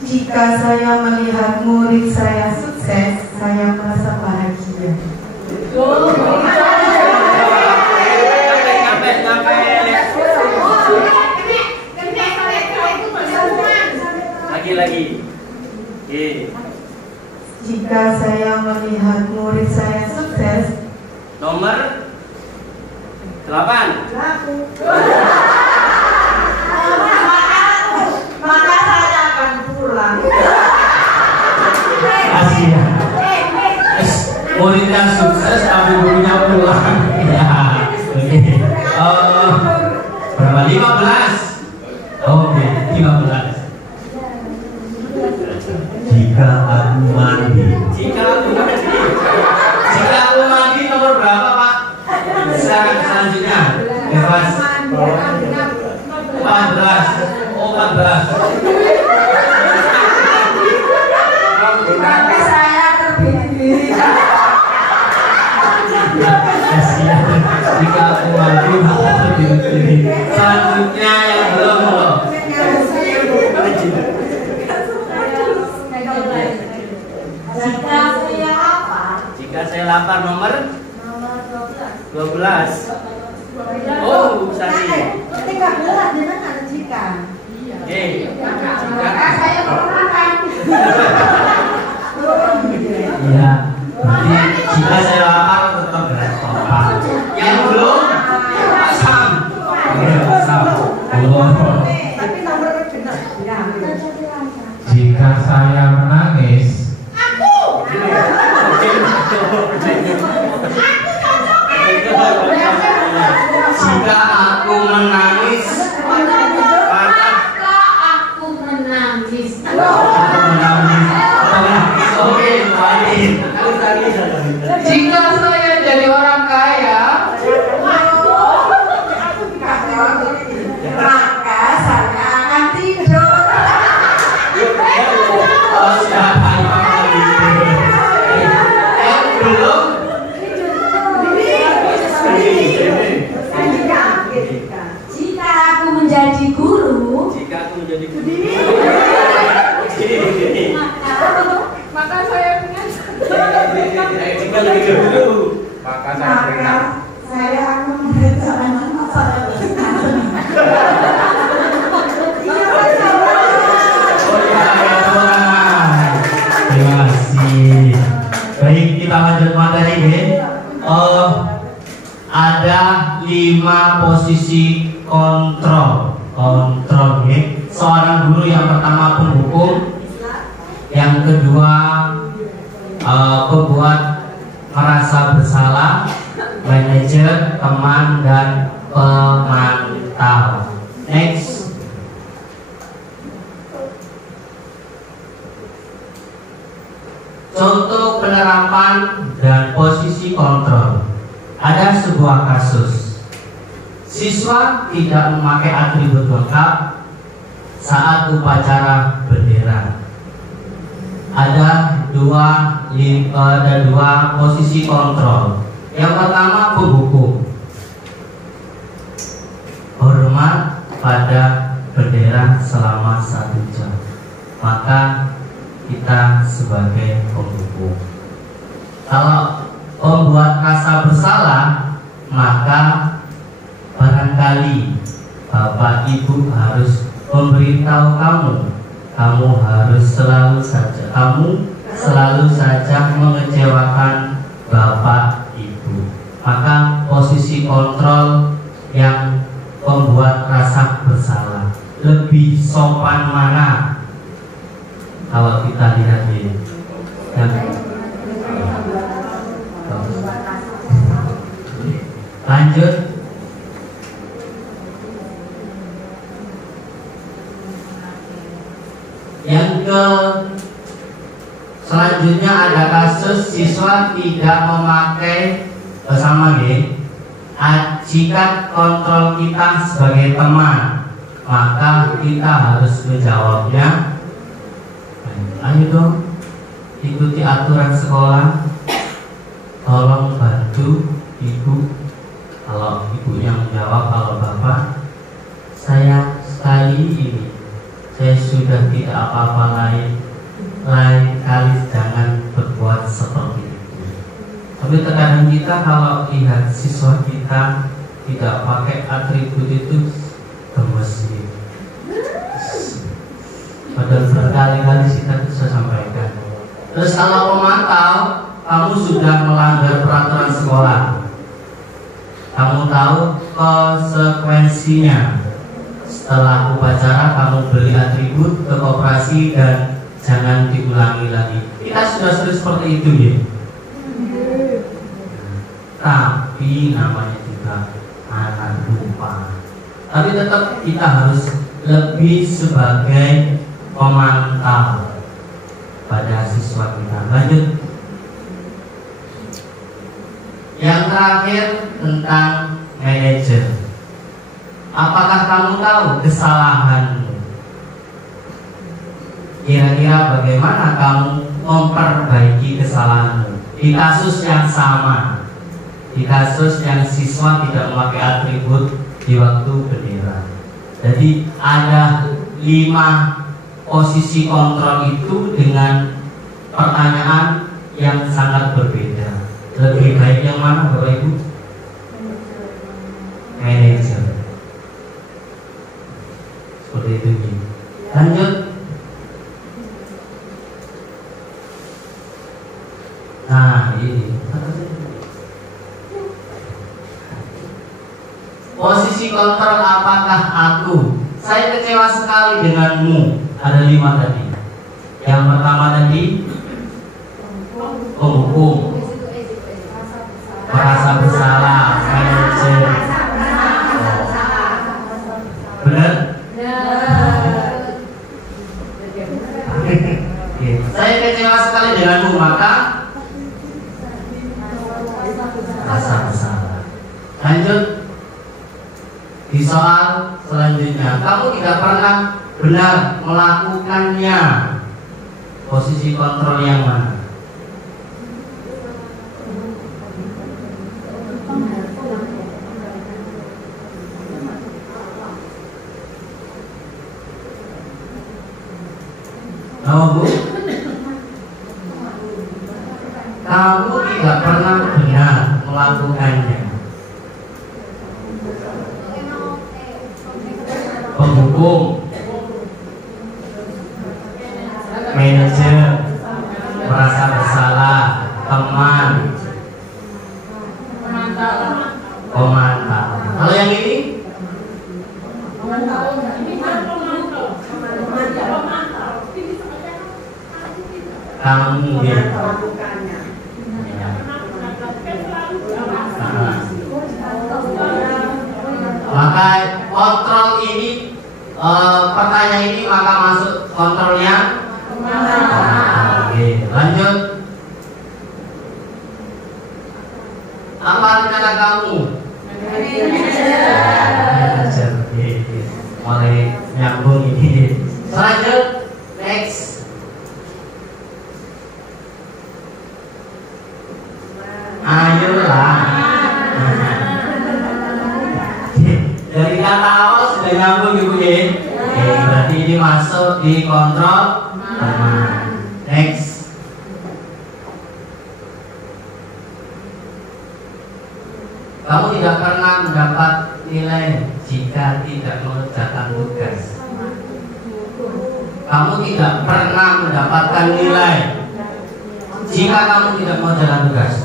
Jika saya melihat murid saya sukses, saya merasa bahagia. Lagi. Jika saya melihat murid saya sukses, nomor 8. Maka saya akan pulang. Kasihan. Muridnya sukses tapi gurunya pulang. Ya. Oke. Berapa? 15. Oke, 15. Jika aku mandi nomor berapa, Pak? Selanjutnya bebas. 14. Oh, 14. Tapi saya terbiri-biri. Kasihan. Jika aku mandi maka terbiri-biri. Selanjutnya yang belum loh. Jika saya lapar nomor 12. Oh, Sani. 13 jangan ada jika. Oke. Saya mau makan. Iya. Berarti jika saya lapar tetap lapar. Yang belum asam. Asam. Tapi nomor benar. Jika saya menangis, jika aku menangis, oke, baik. Jika saya jadi orang kaya, maka saya akan tidur. ada 5 posisi kontrol. Kontrol ya. Seorang guru yang pertama penghukum, yang kedua pembuat merasa bersalah, manajer, teman, dan pemantau. Next. Contoh penerapan dan posisi kontrol. Ada sebuah kasus. Siswa tidak memakai atribut lengkap saat upacara bendera. Ada dua posisi kontrol. Yang pertama penghukum. Hormat pada bendera selama 1 jam. Maka kita sebagai penghukum. Kalau membuat rasa bersalah, maka barangkali Bapak Ibu harus memberitahu kamu harus selalu saja mengecewakan Bapak Ibu. Maka posisi kontrol yang membuat rasa bersalah lebih sopan mana? Kalau kita lihat ini, lanjut. Yang selanjutnya ada kasus siswa tidak memakai bersama jika kontrol kita sebagai teman, maka kita harus menjawabnya. Ayo dong, ikuti aturan sekolah. Tolong bantu ibu. Kalau ibunya menjawab, kalau bapak, saya sekali ini saya sudah tidak apa-apa lain kali jangan berbuat seperti itu. Tapi terkadang kita kalau lihat siswa kita tidak pakai atribut itu gemes gitu. Padahal berkali-kali kita bisa sampaikan. Terus kalau pemantau, kamu sudah melanggar peraturan sekolah, kamu tahu konsekuensinya. Setelah upacara kamu beli atribut ke koperasi dan jangan diulangi lagi. Kita sudah sering seperti itu ya. Tapi namanya juga anak lupa. Tapi tetap kita harus lebih sebagai pemantau pada siswa kita. Lanjut. Yang terakhir tentang manajer. Apakah kamu tahu kesalahanmu? Kira-kira bagaimana kamu memperbaiki kesalahanmu di kasus yang sama, di kasus yang siswa tidak memakai atribut di waktu bendera? Jadi ada 5 posisi kontrol itu dengan pertanyaan yang sangat berbeda. Lebih baik yang mana Bapak Ibu? Manajer. Seperti itu. Lanjut. Nah ini posisi kontrol. Apakah aku? Saya kecewa sekali denganmu. Ada 5 tadi. Yang pertama tadi penghukum, merasa bersalah, manajer. Benar? Saya kecewa sekali denganmu, maka rasa bersalah. Lanjut. Di soal selanjutnya, kamu tidak pernah benar melakukannya. Posisi kontrol yang mana? Tahu Bu? Kamu tidak pernah benar melakukannya. Penghukum, manajer, merasa bersalah, teman, Pemantau. Kalau yang ini? Kamu ya. Maka kontrol ini pertanyaan ini maka masuk kontrolnya. Oke, lanjut. Apa rencana kamu? Mulai nyambung ini. Selanjut, next. Ayolah. Dari kata awal sudah nyambung ibu ya. Berarti ini masuk di kontrol. Next. Kamu tidak pernah mendapat nilai jika tidak mengerjakan tugas. Kamu tidak pernah mendapatkan nilai jika kamu tidak mengerjakan tugas.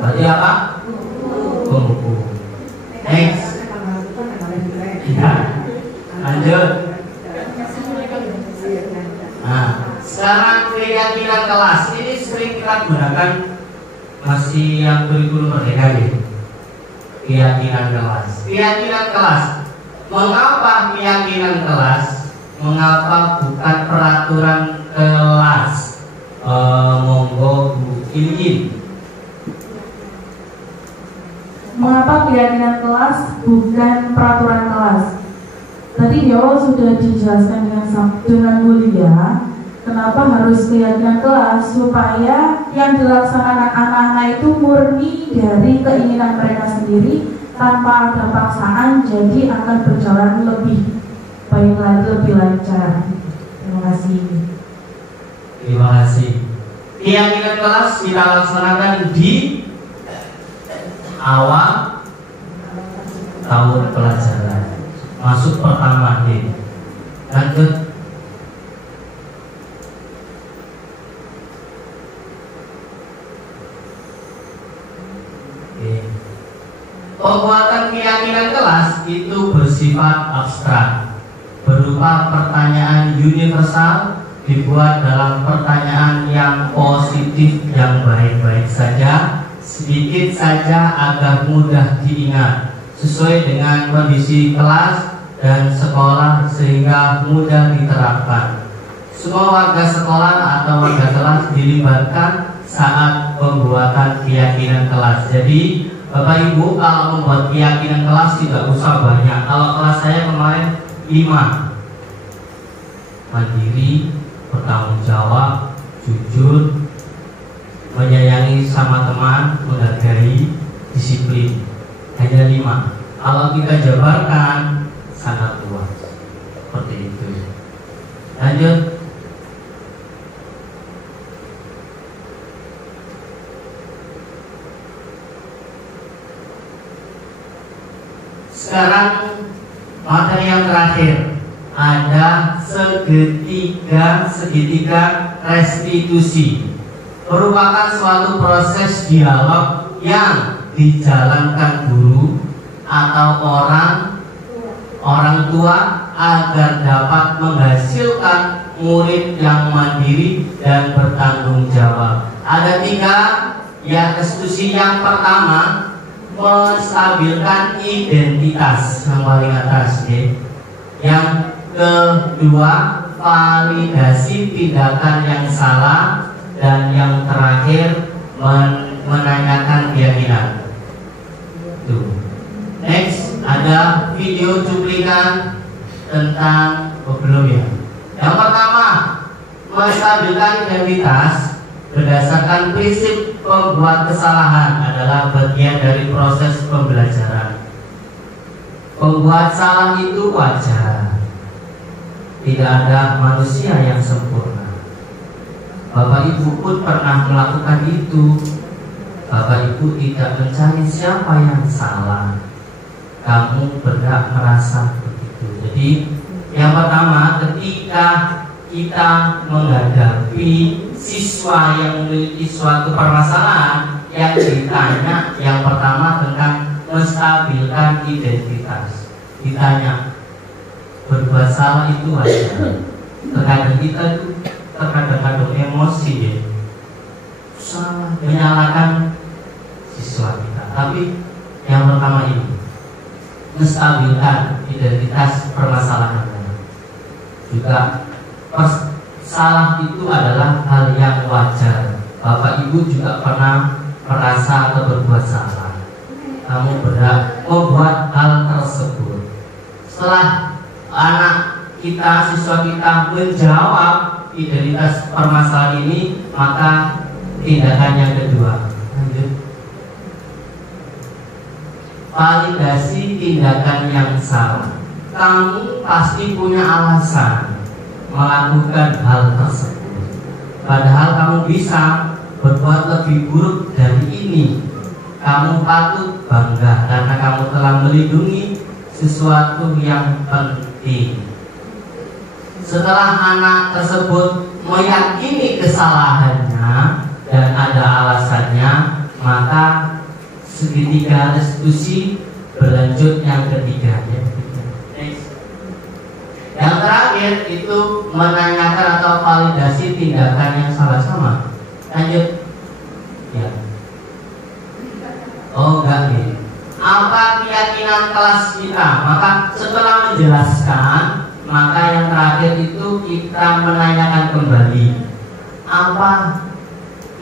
Berarti apa? Tunggu. Next. Ya. Lanjut. Nah, sekarang keyakinan kelas ini sering kita gunakan masih yang kurikulum merdeka ya. Keyakinan kelas. Keyakinan kelas. Mengapa keyakinan kelas? Mengapa bukan peraturan kelas? Monggo Bu Ilin. Mengapa keyakinan kelas bukan peraturan kelas? Tadi di awal sudah dijelaskan dengan mulia kenapa harus keyakinan kelas, supaya yang dilaksanakan anak-anak itu murni dari keinginan mereka sendiri tanpa ada paksaan, jadi akan berjalan lebih baik lagi, lebih lancar. Terima kasih. Terima kasih. Keyakinan kelas kita laksanakan di awal tahun pelajaran, masuk pertama nih. Lanjut. Pembuatan keyakinan kelas itu bersifat abstrak, berupa pertanyaan universal, dibuat dalam pertanyaan yang positif, yang baik-baik saja, sedikit saja agar mudah diingat, sesuai dengan kondisi kelas dan sekolah sehingga mudah diterapkan. Semua warga sekolah atau warga kelas dilibatkan saat pembuatan keyakinan kelas. Jadi Bapak Ibu kalau membuat keyakinan kelas tidak usah banyak. Kalau kelas saya kemarin 5. Mandiri, bertanggung jawab, jujur, menyayangi sama teman, menghargai, disiplin. Hanya 5. Kalau kita jabarkan sangat luas. Seperti itu. Lanjut. Sekarang materi yang terakhir, ada segitiga restitusi, merupakan suatu proses dialog yang dijalankan guru atau orang tua agar dapat menghasilkan murid yang mandiri dan bertanggung jawab. Ada 3 ya restitusi. Yang pertama, menstabilkan identitas, yang paling atas ya. Yang kedua, validasi tindakan yang salah, dan yang terakhir menanyakan keyakinan. Tuh. Next, ada video cuplikan tentang belum ya. Yang pertama, menstabilkan identitas berdasarkan prinsip pembuat kesalahan adalah bagian dari proses pembelajaran. Pembuat salah itu wajar. Tidak ada manusia yang sempurna. Bapak Ibu pun pernah melakukan itu. Bapak Ibu tidak mencari siapa yang salah. Kamu berhak merasa begitu. Jadi yang pertama, ketika kita menghadapi siswa yang memiliki suatu permasalahan yang ditanya yang pertama tentang menstabilkan identitas. Ditanya, berbuat salah itu wajar. Terkadang kita itu terkadang emosi ya, salah menyalahkan siswa kita. Tapi yang pertama ini menstabilkan identitas permasalahan. Juga salah itu adalah hal yang wajar. Bapak Ibu juga pernah merasa atau berbuat salah. Kamu berhak membuat hal tersebut. Setelah anak kita, siswa kita menjawab identitas permasalahan ini, maka tindakan yang kedua, lanjut, validasi tindakan yang salah. Kamu pasti punya alasan melakukan hal tersebut, padahal kamu bisa berbuat lebih buruk dari ini. Kamu patut bangga karena kamu telah melindungi sesuatu yang penting. Setelah anak tersebut meyakini kesalahannya dan ada alasannya, maka segitiga restitusi berlanjut yang ketiganya. Yang terakhir itu menanyakan atau validasi tindakan yang salah sama. Lanjut. Ya. Oh enggak nih. Apa keyakinan kelas kita? Maka setelah menjelaskan, maka yang terakhir itu kita menanyakan kembali apa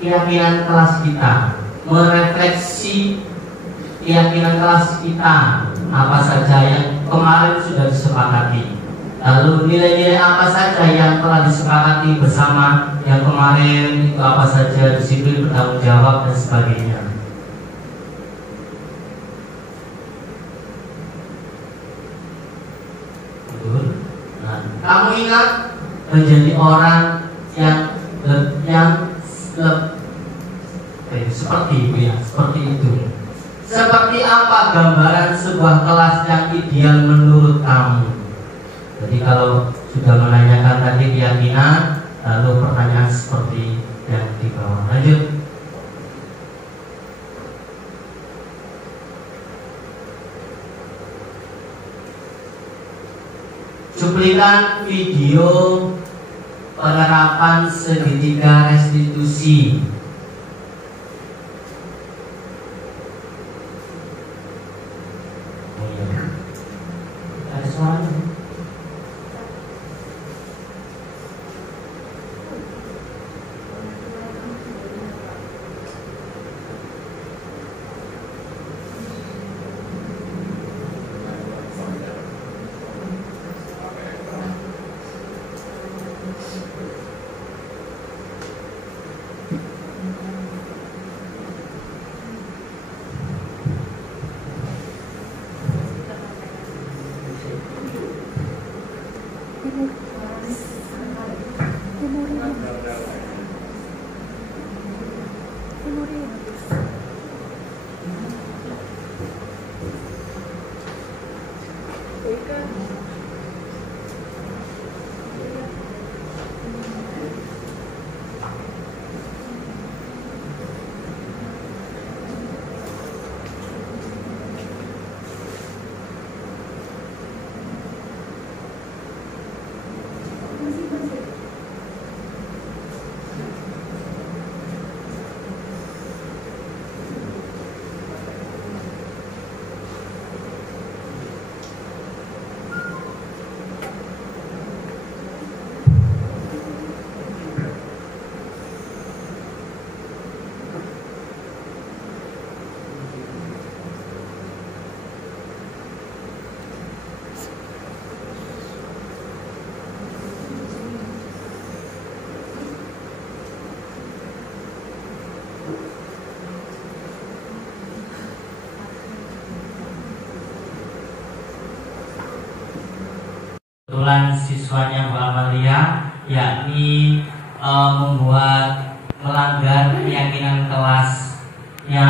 keyakinan kelas kita, merefleksi keyakinan kelas kita apa saja yang kemarin sudah disepakati, lalu nilai-nilai apa saja yang telah disepakati bersama yang kemarin itu apa saja, disiplin, bertanggung jawab dan sebagainya. Nah, kamu ingat menjadi orang yang seperti itu ya, seperti itu. Seperti apa gambaran sebuah kelas yang ideal menurut kamu? Jadi kalau sudah menanyakan tadi keyakinan, lalu pertanyaan seperti yang di bawah. Lanjut. Cuplikan video penerapan segitiga restitusi. Ada suaranya? Kebetulan siswanya Bu Amalia, yakni membuat melanggar keyakinan kelasnya,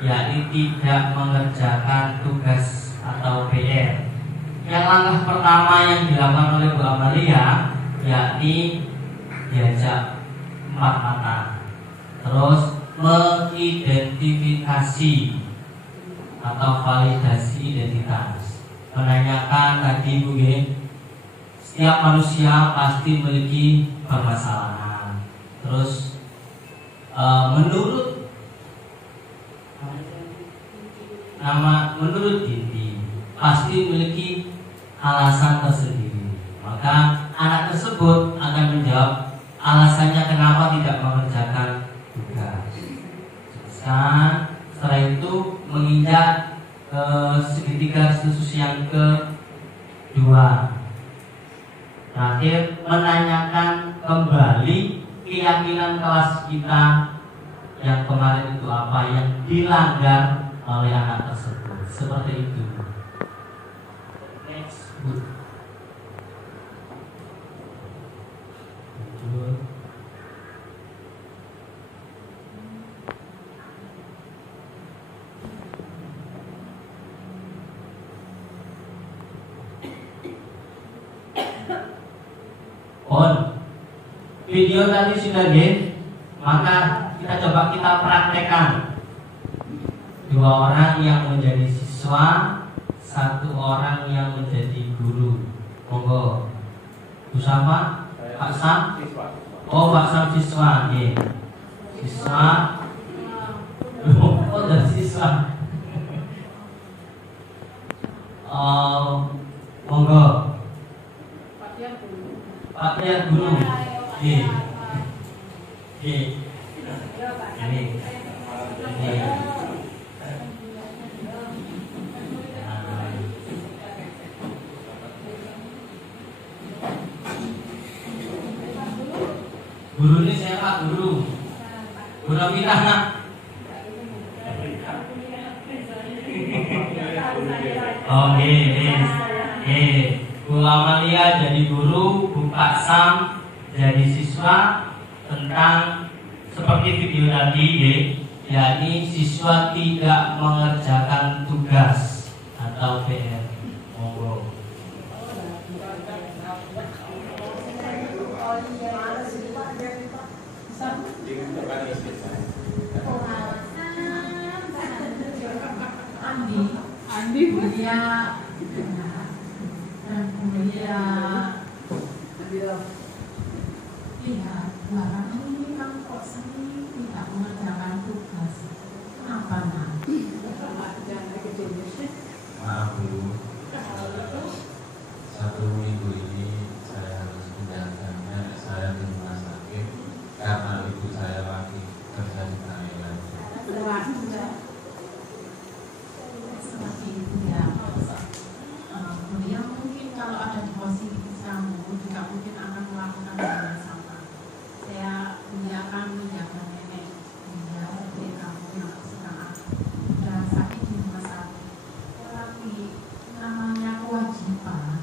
yakni tidak mengerjakan tugas atau PR. Yang langkah pertama yang dilakukan oleh Bu Amalia, yakni diajak 4 mata. Terus mengidentifikasi atau validasi identitas. Menanyakan tadi Bu G, setiap manusia pasti memiliki permasalahan. Terus menurut inti pasti memiliki alasan tersendiri. Maka anak tersebut akan menjawab alasannya kenapa tidak mengerjakan tugas. Setelah itu menginjak segitiga khusus yang kedua. Terakhir, menanyakan kembali keyakinan kelas kita yang kemarin itu apa yang dilanggar oleh anak tersebut. Seperti itu. Next. Video tadi sudah maka kita praktekkan. 2 orang yang menjadi siswa, 1 orang yang menjadi guru. Monggo. Bu Sama, Pak Sam. Oh, Pak Sam siswa, Siswa. Oh, dan siswa. Monggo. Pak Dia guru. Ini. Guru ini siapa guru? Guru kita. Oke. Bu Amalia jadi guru, Bu Pak Sam jadi siswa. Tentang seperti video tadi, yakni siswa tidak mengerjakan tugas atau PR. Monggo. Andi Bulia dan Bulia lihat barang ini kan kok seni tidak mengerjakan tugas. Kenapa nanti? Maaf Bu, 1 minggu ini saya harus menjalankannya. Saya di rumah sakit karena ibu saya lagi kerja di Thailand. Seperti itu ya. Kemudian mungkin kalau ada di posisi kamu juga mungkin akan melakukan hal yang sama. Saya akan menjaga nenek seperti kamu yang sekarang sudah sakit di rumah sakit. Tetapi namanya kewajiban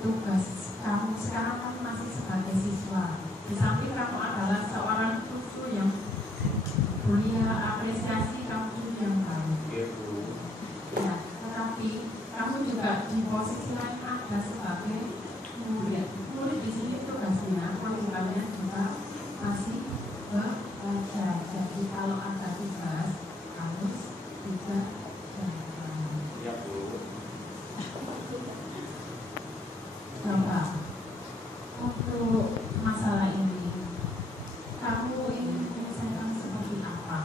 tugas kamu sekarang kan masih sebagai siswa. Di samping kamu adalah seorang guru yang kuliah apresiasi kamu yang baik. Ya, tetapi kamu juga di posisi lain ada sebagai murid. Murid di sini tugasnya, kewajibannya juga masih belajar. Jadi kalau ada tugas harus juga jalan. Ya Bu. Coba untuk masalah ini, kamu ingin menyelesaikan seperti apa?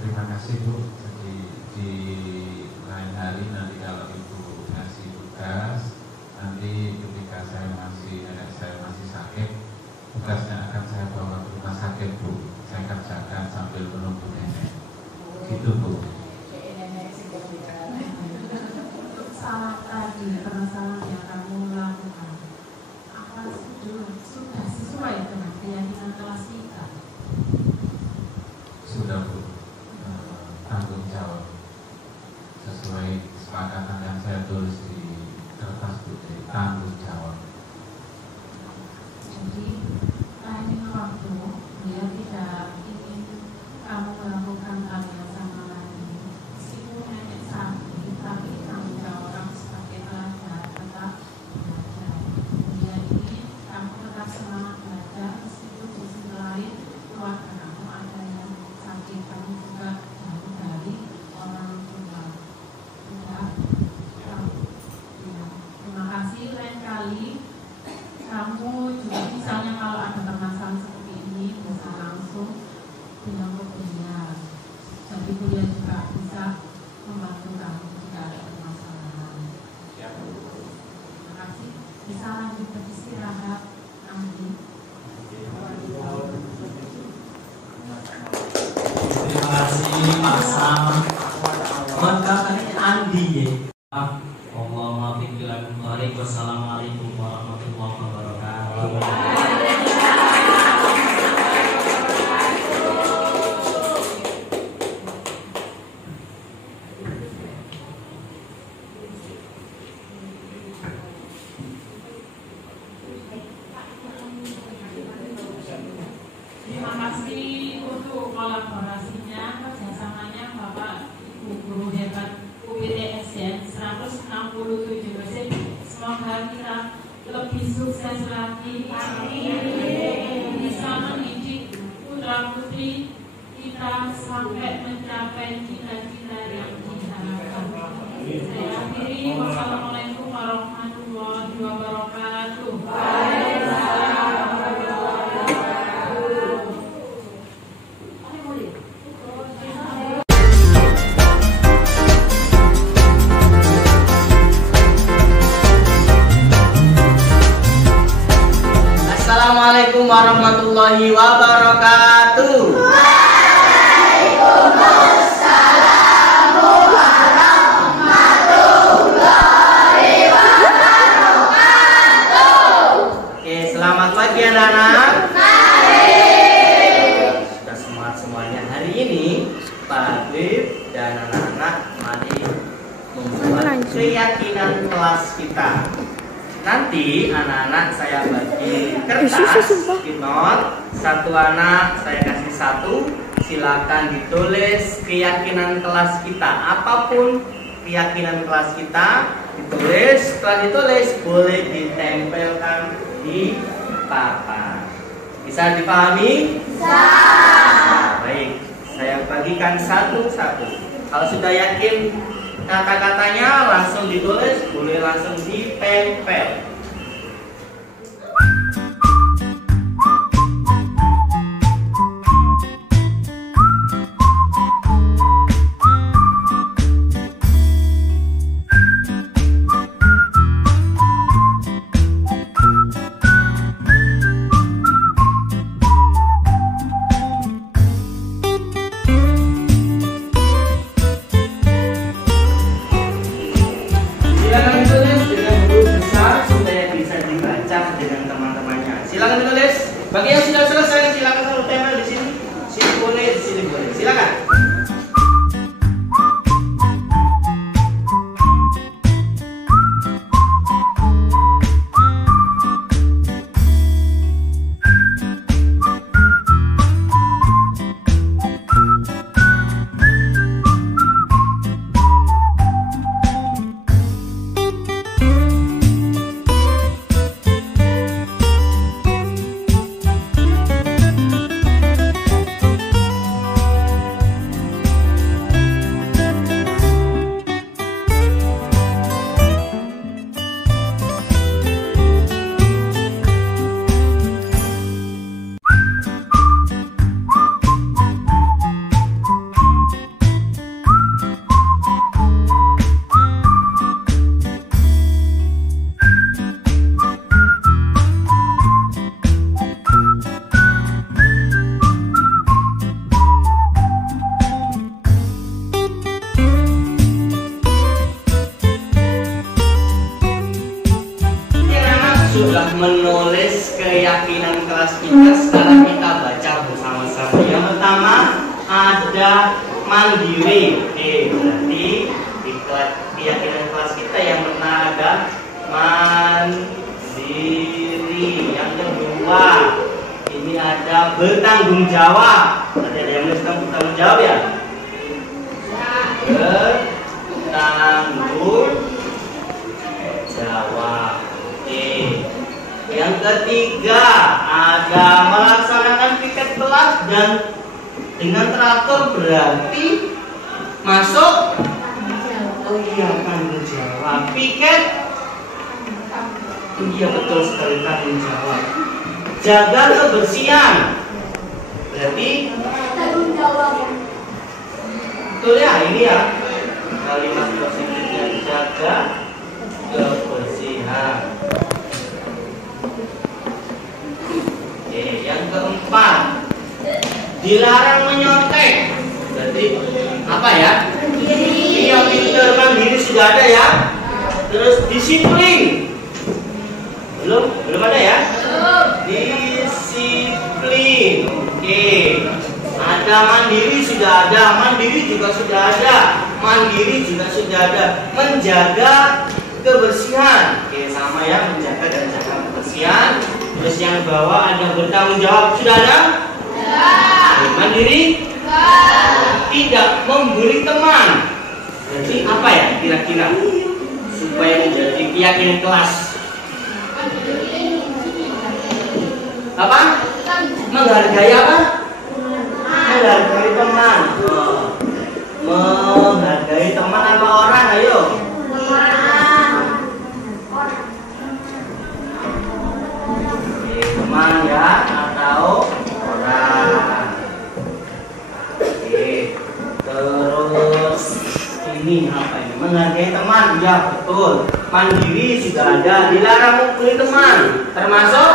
Terima kasih Bu. Jadi di lain hari nanti kalau Ibu ngasih tugas, nanti ketika nenek saya masih sakit, tugasnya akan saya bawa ke rumah sakit Bu. Saya kerjakan sambil menunggu nenek. Gitu Bu. Salah tadi permasalahan yang kamu lakukan, apa sudah sesuai dengan keyakinan kelas kita? Sudah Bu. Tanggung jawab sesuai kesepakatan yang saya tulis di kertas putih. Tanggung jawab. Jadi lain waktu dia tidak ingin kamu melakukan hal yang sama lagi. kasih pasang mengatakan Andi ya. Allahumma billahi tarik. Wassalamualaikum warahmatullahi wabarakatuh. Terima kasih untuk kolaborasinya, kerjasamanya Bapak Ibu Guru Hebat UPTSDN 167 Gresik. Semoga kita lebih sukses lagi, bisa mendidik putra putri kita sampai mencapai cita-cita yang diharapkan. Saya akhiri, wassalamualaikum warahmatullahi wabarakatuh. Assalamualaikum warahmatullahi wabarakatuh. Waalaikumsalam warahmatullahi wabarakatuh. Oke, selamat pagi anak-anak. Sudah semangat semuanya. Hari ini Pak Habib dan anak-anak mari membuat keyakinan kelas kita. Nanti anak-anak saya bagi kertas not, satu anak saya kasih satu, silakan ditulis keyakinan kelas kita, apapun keyakinan kelas kita ditulis. Setelah ditulis boleh ditempelkan di papan. Bisa dipahami? Bisa. Baik, saya bagikan satu-satu. Kalau sudah yakin kata-katanya langsung ditulis, boleh langsung ditempel. Silakan ditulis dengan huruf besar supaya bisa dibaca dengan teman-temannya. Silakan ditulis. Bagi yang sudah selesai silakan taruh tempel di sini. Sini boleh, di sini boleh. Silakan. Sudah menulis keyakinan kelas kita, sekarang kita baca bersama-sama. Yang pertama ada mandiri. Oke, berarti di keyakinan kelas kita yang pertama ada mandiri. Yang kedua ini ada bertanggung jawab. Ada yang menulis bertanggung jawab ya? Bertanggung jawab. Yang ketiga ada melaksanakan piket kelas dan dengan teratur, berarti masuk. Oh iya, tanggung jawab. Piket. Oh iya, betul sekali, tanggung jawab. Jaga kebersihan, berarti Tanggung jawab. betul ya, ini ya kalimat positifnya, jaga kebersihan. Oke, yang keempat dilarang menyontek. Jadi Apa ya? Iya, pintar, mandiri sudah ada ya. Terus disiplin. Belum ada ya? Disiplin. Oke. Ada mandiri sudah ada, mandiri juga sudah ada, mandiri juga sudah ada. Menjaga kebersihan. Oke, sama ya, menjaga dan menjaga kebersihan. Terus yang bawah ada bertanggung jawab, sudah ada? Mandiri? Tidak memberi teman. Jadi apa ya kira-kira supaya menjadi keyakinan kelas? Apa? Menghargai apa? Menghargai teman. Menghargai teman apa orang? Ayo. Teman ya atau orang. Oke. Terus ini apa ini? Menghargai teman. Ya betul. Mandiri sudah ada. Dilarang membuli teman. Termasuk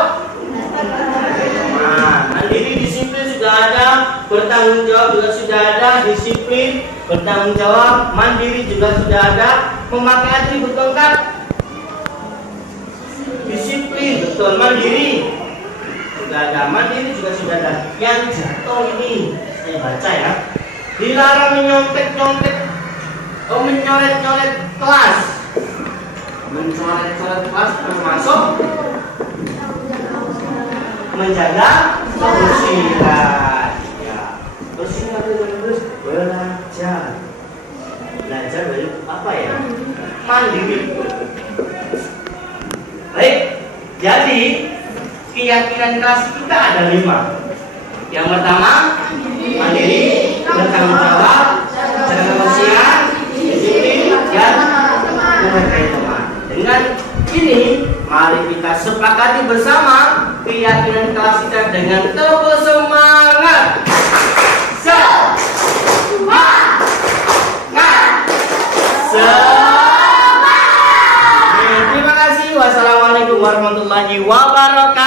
teman. Mandiri disiplin sudah ada. Bertanggung jawab juga sudah ada. Disiplin, bertanggung jawab, mandiri juga sudah ada. Memakai atribut lengkap. Disiplin, betul, mandiri sudah ada, mandiri juga sudah ada. Yang jatuh ini saya baca ya. Dilarang menyontek-nyontek, menyoret-nyoret kelas. Mencoret-coret kelas termasuk menjaga kebersihan. Ya. Terus ini terus belajar. Belajar dari apa ya? Mandiri. Baik. Jadi keyakinan kelas kita ada 5. Yang pertama, mandiri, bertanggung jawab, menjaga kebersihan, disiplin, dan menghargai teman. Dengan ini, mari kita sepakati bersama keyakinan kelas kita dengan tepuk semangat. Terima kasih. Wassalamualaikum warahmatullahi wabarakatuh.